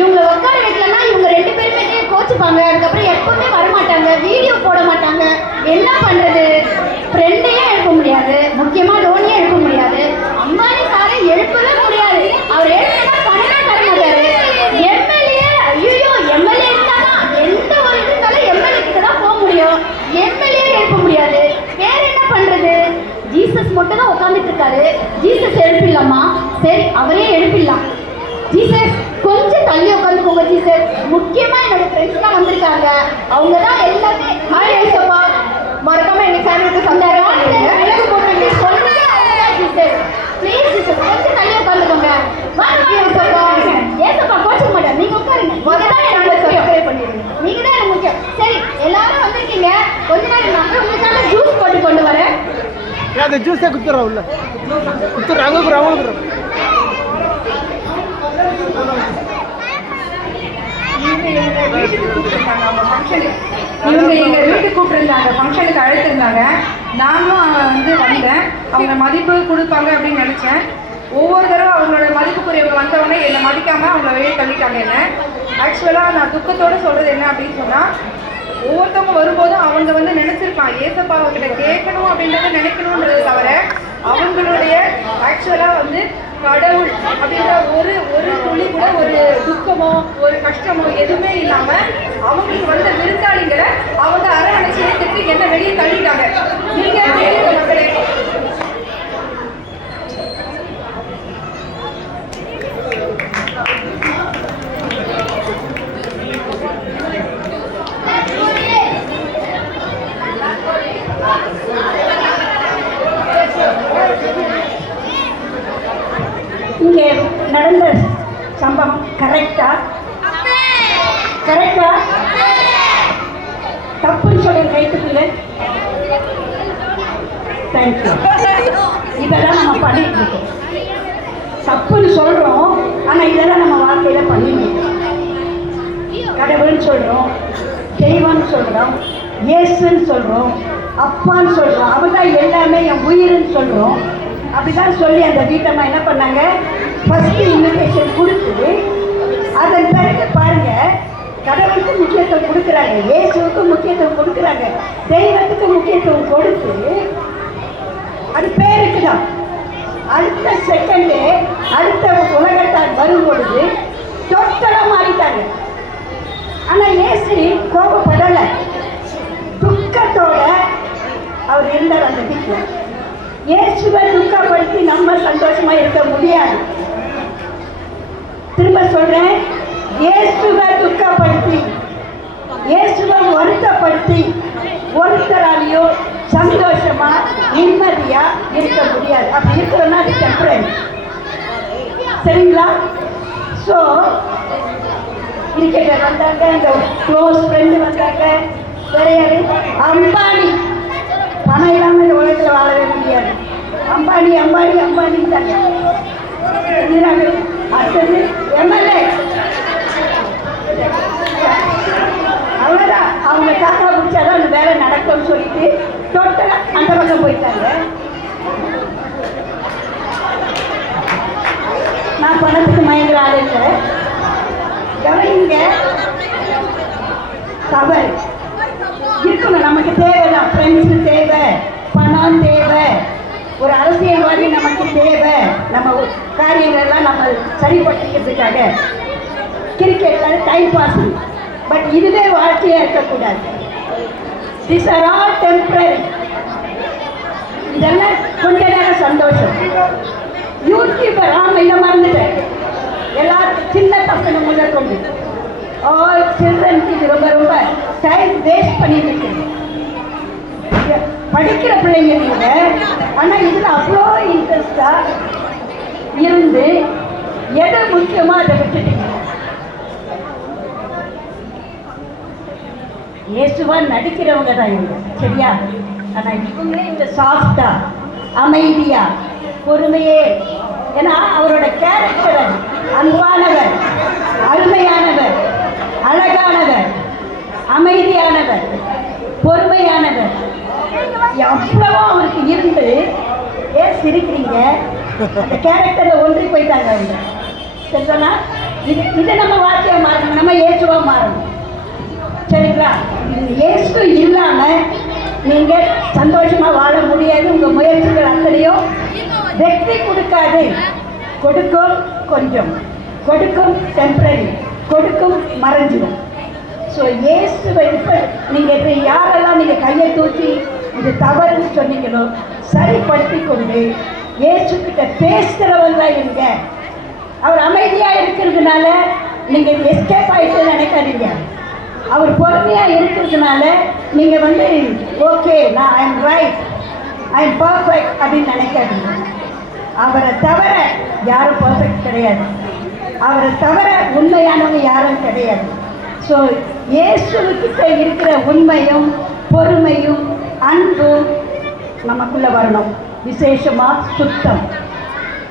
இவங்க உட்கார வைக்கலன்னா இவங்க ரெண்டு பேருமே கோச்சுப்பாங்க. அதுக்கப்புறம் எப்பவுமே வரமாட்டாங்க, வீடியோ போட மாட்டாங்க. என்ன பண்றது? ஃப்ரெண்டையே எழுப்ப முடியாது, முக்கியமா டோனியே எழுப்ப முடியாது, அம்பானி சாரை எழுப்பவே முடியாது. அவர் எழுப்பினா பணமே தர மாட்டாரு. எம்எல்ஏ, ஐயோ, எம்எல்ஏ இருந்தாதான் எந்த ஒரு இது இருந்தாலும் எம்எல்ஏ கிட்ட தான் போக முடியும். எம்எல்ஏ எழுப்ப முடியாது. வேற என்ன பண்றது? ஜீசஸ் மட்டும் தான் உட்காந்துட்டு இருக்காரு. ஜீசஸ் எழுப்பிடலாமா? சரி, அவரே எழுப்பிடலாம். ஜீசஸ் கொஞ்சம் தள்ளி உட்காந்துக்கோங்க ஜீசஸ். முக்கியமா என்னோட ஃப்ரெண்ட்ஸ் தான் வந்திருக்காங்க. அவங்க தான் எல்லாமே. ஹாய் ஏசப்பா, மறக்காம எங்க சேனலுக்கு அழகு போட்டு சொல்லுங்க ஜீசஸ். ப்ளீஸ் ஜீசஸ், கொஞ்சம் தள்ளி உட்காந்துக்கோங்க. ஏசப்பா, ஏசப்பா கோச்சிக்க மாட்டேன். நீங்க உட்காருங்க. முதல்ல என்னோட சப்ஸ்கிரைப் பண்ணிடுங்க. நீங்க தான் எனக்கு முக்கியம். சரி, எல்லாரும் வந்திருக்கீங்க. கொஞ்ச நேரம் நான் உங்களுக்கான ஜூஸ் போட்டு கொண்டு வரேன். அந்த ஜூஸே குத்துறோம் உள்ள குத்துறோம் அவங்களுக்கு இவங்க எங்கள் வீட்டுக்கு கூப்பிட்டுருந்தாங்க, ஃபங்க்ஷனுக்கு அழைச்சிருந்தாங்க. நானும் அவங்க வந்தேன். அவங்க மதிப்பு கொடுப்பாங்க அப்படின்னு நினச்சேன். ஒவ்வொரு தடவை அவங்களோட மதிப்புக்குரியவங்க வந்தவொடனே என்னை மதிக்காமல் அவங்கள வெளியே தள்ளிட்டாங்க. என்ன ஆக்சுவலாக நான் துக்கத்தோடு சொல்கிறது என்ன அப்படின்னு சொன்னால், ஒவ்வொருத்தவங்க வரும்போதும் அவங்க நினச்சிருப்பான் ஏசப்பா அவர்கிட்ட கேட்கணும் அப்படின்றத நினைக்கணுன்றது தவிர அவங்களுடைய ஆக்சுவலாக வந்து கடவுள் அப்படின்ற ஒரு ஒரு துளி கூட ஒரு துக்கமோ ஒரு கஷ்டமோ எதுவுமே இல்லாமல் அவங்களுக்கு வந்த விருந்தாளிகளை அவங்க அரவணைச்சு எடுத்துட்டு என்ன வெளியே தள்ளிட்டாங்க. நீங்கள் கேளுங்க மக்களே. இங்கே நடந்த சம்பவம் கரெக்டா? தப்புன்னு சொல்லி கைத்துக்குங்க. தேங்க்யூ. இதெல்லாம் நம்ம பண்ணிட்டு இருக்கோம். தப்புன்னு சொல்கிறோம், ஆனால் இதெல்லாம் நம்ம வாழ்க்கையில் பண்ணிட்டு இருக்கோம். கடவுள்னு சொல்கிறோம், தெய்வம்னு சொல்கிறோம், இயேசுன்னு சொல்கிறோம், அப்பான்னு சொல்கிறோம், அவன் தான் எல்லாமே என் உயிர்னு சொல்கிறோம். அப்படிதான் சொல்லி அந்த வீட்டம்மா என்ன பண்ணாங்க, ஃபஸ்ட்டு இன்விடேஷன் கொடுத்து அதன் பிறகு பாருங்க, கடவுளுக்கு முக்கியத்துவம் கொடுக்குறாங்க, இயேசுவுக்கு முக்கியத்துவம் கொடுக்குறாங்க, தெய்வத்துக்கு முக்கியத்துவம் கொடுத்து அது பேருக்கு தான். அடுத்த செகண்டு அடுத்த உலகத்தார் வரும் பொழுது டோட்டலாக மாறிட்டாங்க. ஆனால் இயேசு கோபப்படலை, துக்கத்தோட அவர் இருந்தார் அந்த வீட்டில். இயேசுவை துக்கப்படுத்தி நம்ம சந்தோஷமா இருக்க முடியாது. திரும்ப சொல்றேன், இயேசுவை துக்கப்படுத்தி இயேசுவை வருத்தப்படுத்தி ஒருத்தராலையோ சந்தோஷமா நிம்மதியா இருக்க முடியாது. அப்படி இருக்கிறோம்னா அது டெம்பரரி. சரிங்களா? ஸோ கிரிக்கெட்டர் வந்தாங்க, இந்த க்ளோஸ் ஃப்ரெண்டு வந்தாங்க, வேற யாரு, அம்பானி. பணம் இல்லாமல் இந்த உலகத்தில் வாழவே முடியாது. அம்பானி அம்பானி அம்பானி தாங்க. அடுத்தது எம்எல்ஏ, அவ்வளோதான். அவங்க காக்கா பிடிச்சாதான் அந்த வேலை நடக்கும்னு சொல்லிட்டு டோட்டலாக அந்த பக்கம் போயிட்டாங்க. நான் பணத்துக்கு மயங்குற ஆள் இல்லை. கவனிங்க, தவறு இருக்கணும். நமக்கு தேவைதான், ஃப்ரெண்ட்ஸு தேவை, பணம் தேவை, ஒரு அரசியல்வாதி நமக்கு தேவை, நம்ம காரியங்கள்லாம் நம்ம சரிப்படுத்திக்கிறதுக்காக. கிரிக்கெட்டில் டைம் பாஸ், பட் இதுவே வாழ்க்கையாக இருக்கக்கூடாது. This are all temporary. இதெல்லாம் கொஞ்ச நேரம் சந்தோஷம். யூடியூபர் இதை மறந்துட்டேன். எல்லாருக்கும் சின்ன பசங்க முதற்கொண்டு ஆல் சில்ட்ரன்ஸ் இது ரொம்ப ரொம்ப டைம் வேஸ்ட் பண்ணிட்டு இருக்கு. படிக்கிற பிள்ளைங்க இல்லை, ஆனால் இதில் அவ்வளோ இன்ட்ரெஸ்டாக இருந்து எது முக்கியமோ அதை விட்டுட்டீங்க. இயேசுவா நடிக்கிறவங்க தான் இவங்க, சரியா? ஆனால் இவங்க சாஃப்டா, அமைதியா, பொறுமையே. ஏன்னா அவரோட கேரக்டர் அன்பானவர், அருமையானவர், அழகானவர், அமைதியானவர், பொறுமையானவர், எவ்வளவோ அவருக்கு இருந்து. ஏன் சிரிக்கிறீங்க? அந்த கேரக்டரில் ஒன்றி போயிட்டாங்க அவங்க. சரிதானா? இதை நம்ம வாழ்க்கையாக மாறணும், நம்ம இயேசுவாக மாறணும். சரிங்களா? இயேசு இல்லாமல் நீங்கள் சந்தோஷமாக வாழ முடியாது. உங்கள் முயற்சிகள் அத்தனையோ வெற்றி கொடுக்காது. கொடுக்கும் கொஞ்சம், கொடுக்கும் டெம்பரரி, கொடுக்கும் மறைஞ்சிடும். ஸோ இயேசுவை இப்போ நீங்கள் யாரெல்லாம் நீங்கள் கையை தூக்கி இது தவறுன்னு சொன்னீங்களோ சரிப்படுத்தி கொண்டு இயேசுக்கிட்ட பேசுகிறவங்க இருங்க. அவர் அமைதியாக இருக்கிறதுனால நீங்கள் எஸ்கேப் ஆகிட்டு நினைக்காதீங்க. அவர் பொறுமையாக இருக்கிறதுனால நீங்கள் ஓகே நான் I am right, I am perfect அப்படின்னு நினைக்காதீங்க. அவரை தவிர யாரும் பர்ஃபெக்ட் கிடையாது. அவரை தவிர உண்மையானவங்க யாரும் கிடையாது. ஸோ இயேசுக்கிட்ட இருக்கிற உண்மையும் பொறுமையும் அன்பும் நமக்குள்ளே வரணும், விசேஷமாக சுத்தம்.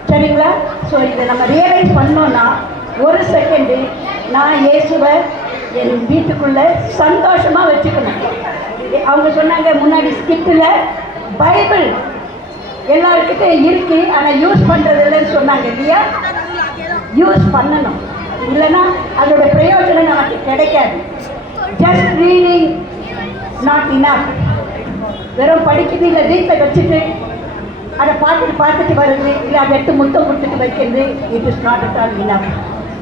சரிங்களா? ஸோ இதை நம்ம ரியலைஸ் பண்ணோன்னா ஒரு செகண்டு நான் இயேசுவை என் வீட்டுக்குள்ளே சந்தோஷமாக வச்சுக்கணும். அவங்க சொன்னாங்க முன்னாடி ஸ்கிப்பில் பைபிள் எல்லாருக்கிட்ட இருக்கு, ஆனால் யூஸ் பண்ணுறது இல்லைன்னு சொன்னாங்க இல்லையா? யூஸ் பண்ணணும், இல்லைன்னா அதோட பிரயோஜனம் நமக்கு கிடைக்காது. Just reading not enough. வெறும் படிக்கிறது இல்லை, வீட்டில் வச்சுட்டு அதை பார்த்துட்டு வருது, இல்லை அதை எடுத்து முத்தம் கொடுத்துட்டு வைக்கிறது. It is not at all enough.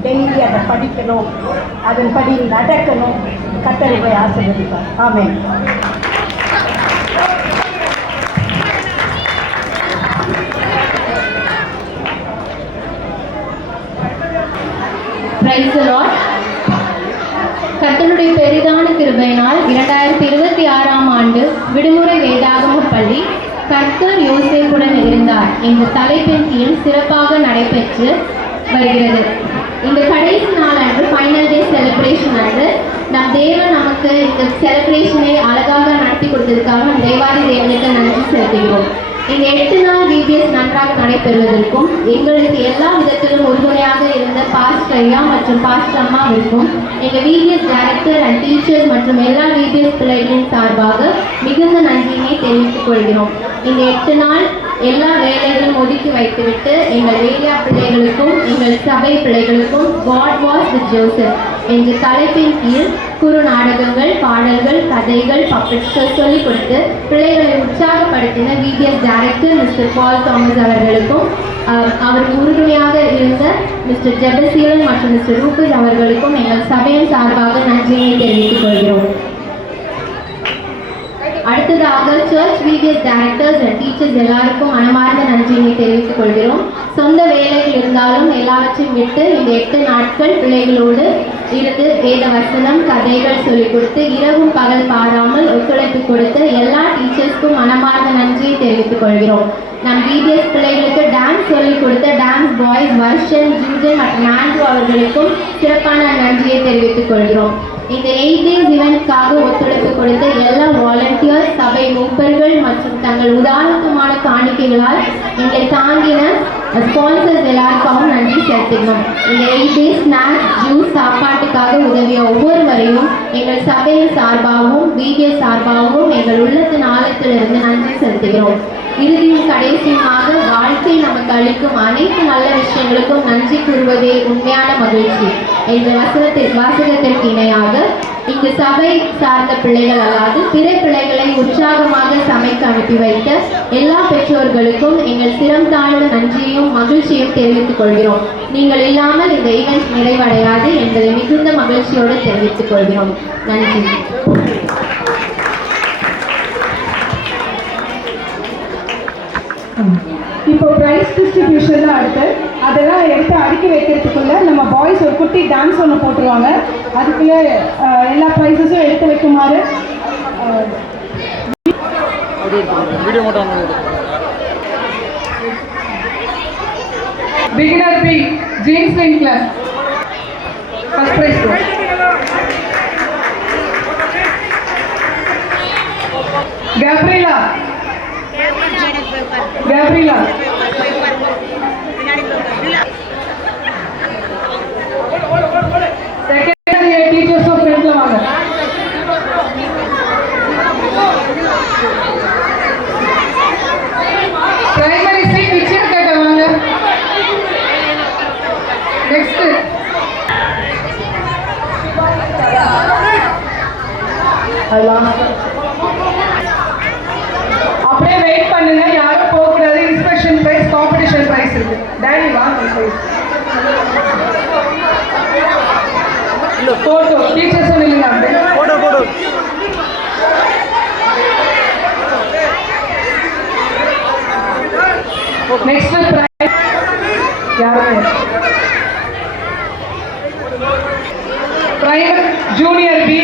Daily அதை படிக்கணும், அதன்படி நடக்கணும். கர்த்தர் போய் ஆசீர்வதிப்பார். ஆமென். Praise the lord. கர்த்தருடைய பெரிதான கிருபையினால் 2026ஆம் ஆண்டு விடுமுறை வேதாகம பள்ளி கர்த்தர் யோசேப்புடன் இருந்தார் என்ற தலைப்பின் கீழ் சிறப்பாக நடைபெற்று வருகிறது. இந்த கடைசி நாள் அன்று ஃபைனல் டே செலிப்ரேஷன் அன்று நம் தேவன் நமக்கு இந்த செலிப்ரேஷனை அழகாக நடத்தி கொடுத்ததுக்காக நம் தேவாதி தேவனுக்கு நன்றி செலுத்துகிறோம். இந்த 8 நாள் VBS நன்றாக நடைபெறுவதற்கும் எங்களுக்கு எல்லா விதத்திலும் உறுதுணையாக இருந்த பாஸ்டர் ஐயா மற்றும் பாஸ்டர் அம்மாவிற்கும் எங்கள் VBS டைரக்டர் அண்ட் டீச்சர்ஸ் மற்றும் எல்லா VBS பிள்ளைகளின் சார்பாக மிகுந்த நன்றியினை தெரிவித்துக் கொள்கிறோம். இந்த 8 நாள் எல்லா வேலைகளும் ஒதுக்கி வைத்துவிட்டு எங்கள் வேலையா பிள்ளைகளுக்கும் எங்கள் சபை பிள்ளைகளுக்கும் காட் வாஸ் வித் ஜோசப் என்ற தலைப்பின் கீழ் குறு நாடகங்கள், பாடல்கள், கதைகள், பப்பெட்கள் சொல்லிக் கொடுத்து பிள்ளைகளை உற்சாகப்படுத்தின VBS director mister Paul Thomas அவர்களுக்கும் அவருக்கு உறுதுணையாக இருந்த மிஸ்டர் ஜெபசீலன் மற்றும் மிஸ்டர் ரூபஸ் அவர்களுக்கும் எங்கள் சபையின் சார்பாக நன்றியை தெரிவித்துக் கொள்கிறோம். அடுத்ததாக church VBS directors and teachers எல்லாருக்கும் மனமார்ந்த நன்றியை தெரிவித்துக் கொள்கிறோம். சொந்த வேலைகள் இருந்தாலும் எல்லாவற்றையும் விட்டு இந்த 8 நாட்கள் பிள்ளைகளோடு இருந்து வேத வசனம், கதைகள் சொல்லிக் கொடுத்து இரவும் பகல் பாராமல் ஒத்துழைப்பு கொடுத்து எல்லா டீச்சர்ஸ்க்கும் மனமார்ந்த நன்றியை தெரிவித்துக் கொள்கிறோம். நம் VBS பிள்ளைகளுக்கு டான்ஸ் சொல்லிக் கொடுத்த டான்ஸ் பாய்ஸ் வர்ஷன், ஜூஜன் மற்றும் ஆண்ட்ரூ அவர்களுக்கும் சிறப்பான நன்றியை தெரிவித்துக் கொள்கிறோம். இந்த 8 days இவெண்ட்காக ஒத்துழைப்பு கொடுத்த எல்லா வாலண்டியர்ஸ், சபை மூப்பர்கள் மற்றும் தங்கள் உதாரணமான காணிக்கைகளால் எங்களை தாங்கின ஸ்பான்சர்ஸ் எல்லாருக்காகவும் நன்றி செலுத்தினோம். இந்த 8 days ஸ்நாக்ஸ், ஜூஸ், சாப்பாட்டுக்காக உதவிய ஒவ்வொருவரையும் எங்கள் சபையின் சார்பாகவும் VBS சார்பாகவும் எங்கள் உள்ளத்தின் ஆழத்திலிருந்து நன்றி செலுத்துகிறோம். இறுதியும் கடைசியுமாக வாழ்க்கை நமக்கு அளிக்கும் அனைத்து நல்ல விஷயங்களுக்கும் நன்றி கூறுவதே உண்மையான மகிழ்ச்சி என்ற வாசகத்திற்கு இணையாக இங்கு சபை சார்ந்த பிள்ளைகள் அல்லாது பிற பிள்ளைகளை உற்சாகமாக சமைக்க அனுப்பி வைத்த எல்லா பெற்றோர்களுக்கும் எங்கள் சிரம் தாழ்ந்த நன்றியையும் மகிழ்ச்சியும் தெரிவித்துக் கொள்கிறோம். நீங்கள் இல்லாமல் இந்த ஈவெண்ட் நிறைவடையாது என்பதை மிகுந்த மகிழ்ச்சியோடு தெரிவித்துக் கொள்கிறோம். நன்றி. இப்போ ப்ரைஸ் டிஸ்ட்ரிபியூஷன் தான் அடுத்து. அதெல்லாம் எடுத்து அடுக்கி வைக்கிறதுக்குள்ள நம்ம பாய்ஸ் ஒரு குட்டி டான்ஸ் ஒன்று போட்டுருவாங்க. அதுக்குள்ளே எல்லா ப்ரைஸஸும் எடுத்து வைக்குமாறு beginner B jeans line class first prize. Gabriela. Second year teachers of ஃப்ரெண்ட்ல வாங்க. பிரைமரி சி பிக்சர் கேட்ட வாங்க. நெக்ஸ்ட் அப்படியே வெயிட் பண்ணுங்க, யாரும் போக கூடாது. இன்ஸ்பெக்ஷன் பிரைஸ், காம்படிஷன் பிரைஸ் இருக்கு. டேனி வாங்க பிரைஸ். போட்டோ டீச்சர்ஸ் சொல்லுங்க. போட்டோ நெக்ஸ்ட் பிரைஸ் யாரு? பிரைமரி ஜூனியர் பி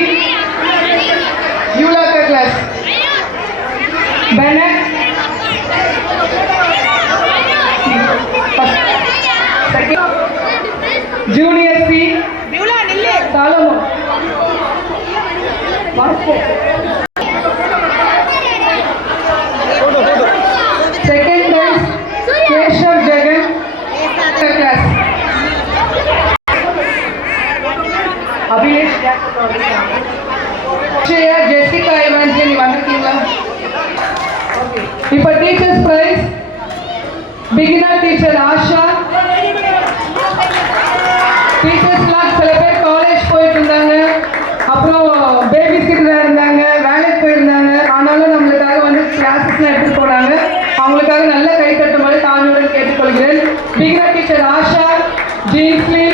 யூலாக்கா class Bennett. Second, Junior C. Solomon. Second prize, Keshav Jagan class. Abhilesh Jessica Evangeline வந்திருக்கீங்களா? இப்போ teachers prize beginner teacher Asha. டீச்சர்ஸ்லாம் சில பேர் காலேஜ் போயிட்டு இருந்தாங்க, அப்புறம் பேபி சிட்டராக இருந்தாங்க, வேலைக்கு போயிருந்தாங்க. ஆனாலும் நம்மளுக்காக வந்து கிளாஸஸ்லாம் எடுத்துட்டு போனாங்க. அவங்களுக்காக நல்ல கை Rasha, Jinsley,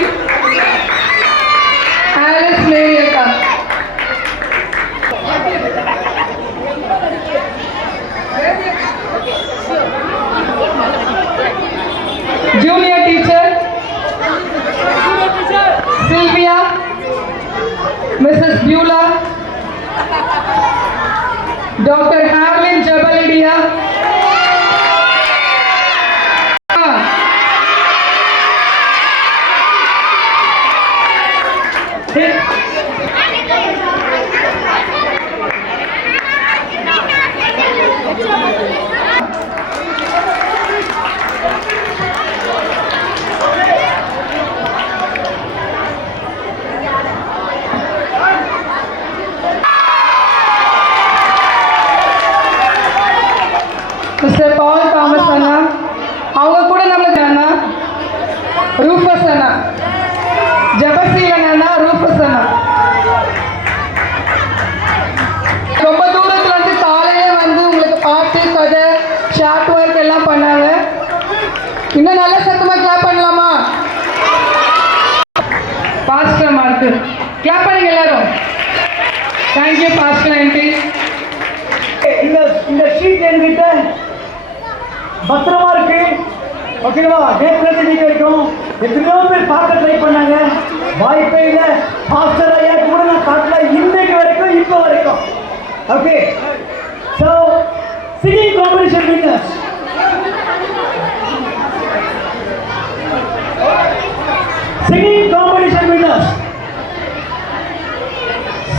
Alice Mariaka. Junior teacher, Sylvia, Mrs. Beulah, Dr. Harlin Jabalidia, Mr. Paul Thomas அண்ணா, அவங்க கூட நம்மளுக்கு அண்ணா ரூபஸ் அண்ணா, ஜபசீலன் அண்ணா, ரூபஸ் அண்ணா ரொம்ப தூரத்துல இருந்து காலையிலே வந்து உங்களுக்கு பாட்டு கதை ஷார்ட் ஒர்க் எல்லாம் பண்ணாங்க. இன்னும் நல்ல சத்தமா கிளாப் பண்ணலாமா? பாஸ்டர் மார்க்கு கிளாப் பண்ணுங்க எல்லாரும். Thank you pastor aunty. இந்த ஷீட் என்கிட்ட பத்திரமா இருக்கு. ஓகேவா? நேற்று நீங்க வரைக்கும் எத்தனையோ பேர் பார்க்க ட்ரை பண்ணாங்க, வாய்ப்பே இல்லை. பாஸ்டர் ஐயாக்கு கூட நான் காட்டல இன்னைக்கு வரைக்கும், இப்போ வரைக்கும். Okay, so singing competition winners, singing competition winners,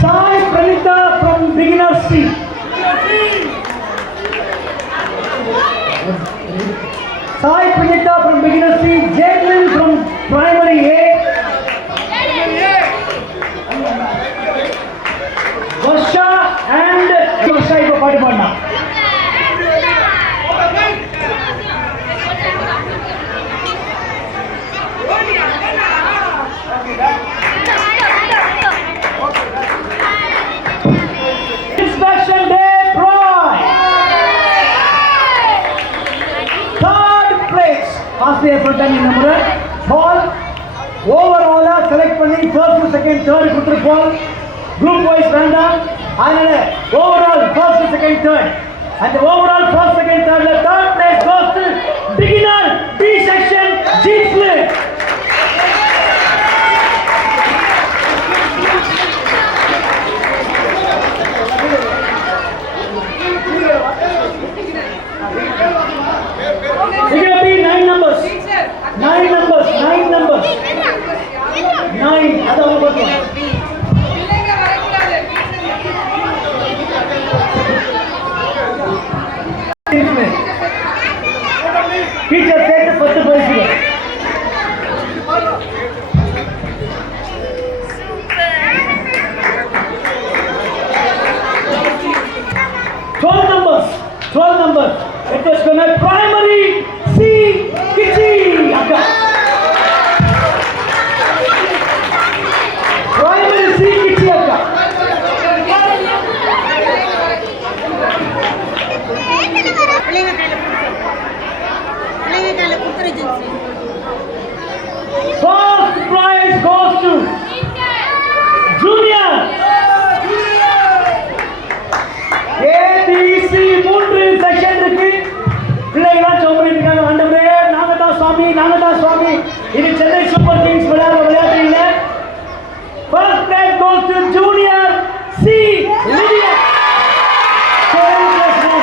Sai Pranita from Beginner C, Sai Pranita from Beginner C, Jacqueline from Primary A, Varsha and Varsha ipo paadu paadna. Inspection Day prize. Third place. ஆசிரியர் சொல்லிட்டாங்க இந்த முறை பால் ஓவராலா select பண்ணி first second third கொடுத்துருப்போம். Group wise வேண்டாம், அதனால overall first second third. அந்த ஓவரால் ஃபர்ஸ்ட் செகண்ட் தேர்ட்ல third place goes to beginner D section ஜீப்ஸ்லி. It's going to be 9 numbers. 9 numbers. 9 numbers. 9. That's all about it. Teacher said the first person. Twelve numbers. It was from a primary C. Kitty. Akka. Primary C. Kitty. Akka. First prize goes to Junior. ABC 3 section இருக்கு. பிள்ளைகளாம் ஜெபம் பண்ணிட்டு இருக்காங்க. ஆண்டவரே நாங்க தான் சுவாமி. இது Chennai super Kings விளையாட்டு இல்ல. First prize goes to Junior C. Lydia. 7+1.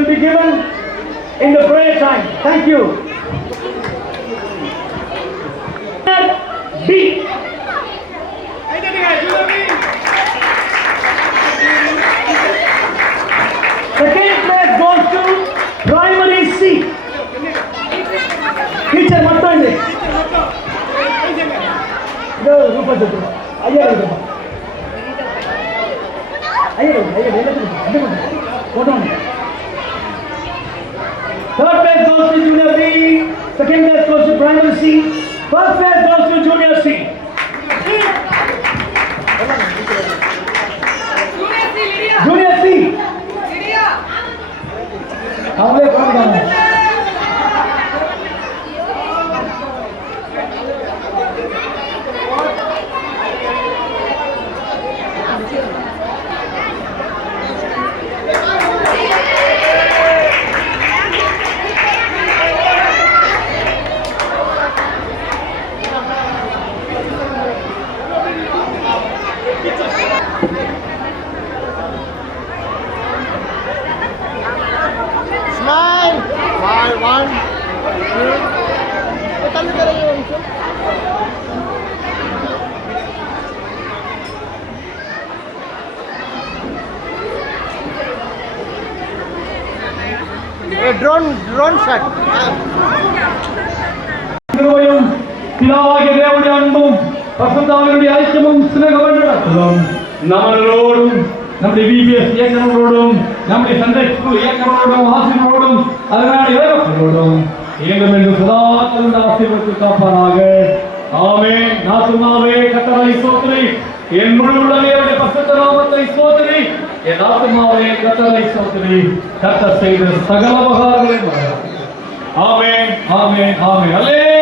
will be given in the prayer time. Thank you. B. Second place goes to primary C. Teacher Mattandi. No, Rupert. Ayya. Third place goes to Junior B. Second place goes to Primary C. First place goes to Junior C. Junior C. அவங்களே போடுறாங்க. Drone shot கிருபையும் பிதாவாகிய தேவனுடைய அன்பும் பரிசுத்தாவினுடைய ஐக்கியமும் சிநேகமும் நம்மளோடும் நம்முடைய VBS இயக்கங்களோடும் நம்முடைய Sunday school இயக்கங்களோடும் ஆசிரியரோடும் அதனால இறைவர்களோடும் எங்கும் என்று சதா தந்த ஆசீர்வதித்து காப்பாராக. ஆமென். நாத்துமாவே கர்த்தரை ஸ்தோத்திரி, என் முழு உள்ளமே அவருடைய பரிசுத்த நாமத்தை ஸ்தோத்திரி. என் ஆத்துமாவே கர்த்தரை ஸ்தோத்திரி, கர்த்தர் செய்த சகல உபகாரங்களையும் மறவாதே. ஆமென், ஆமென், ஆமென். அல்லேலூயா.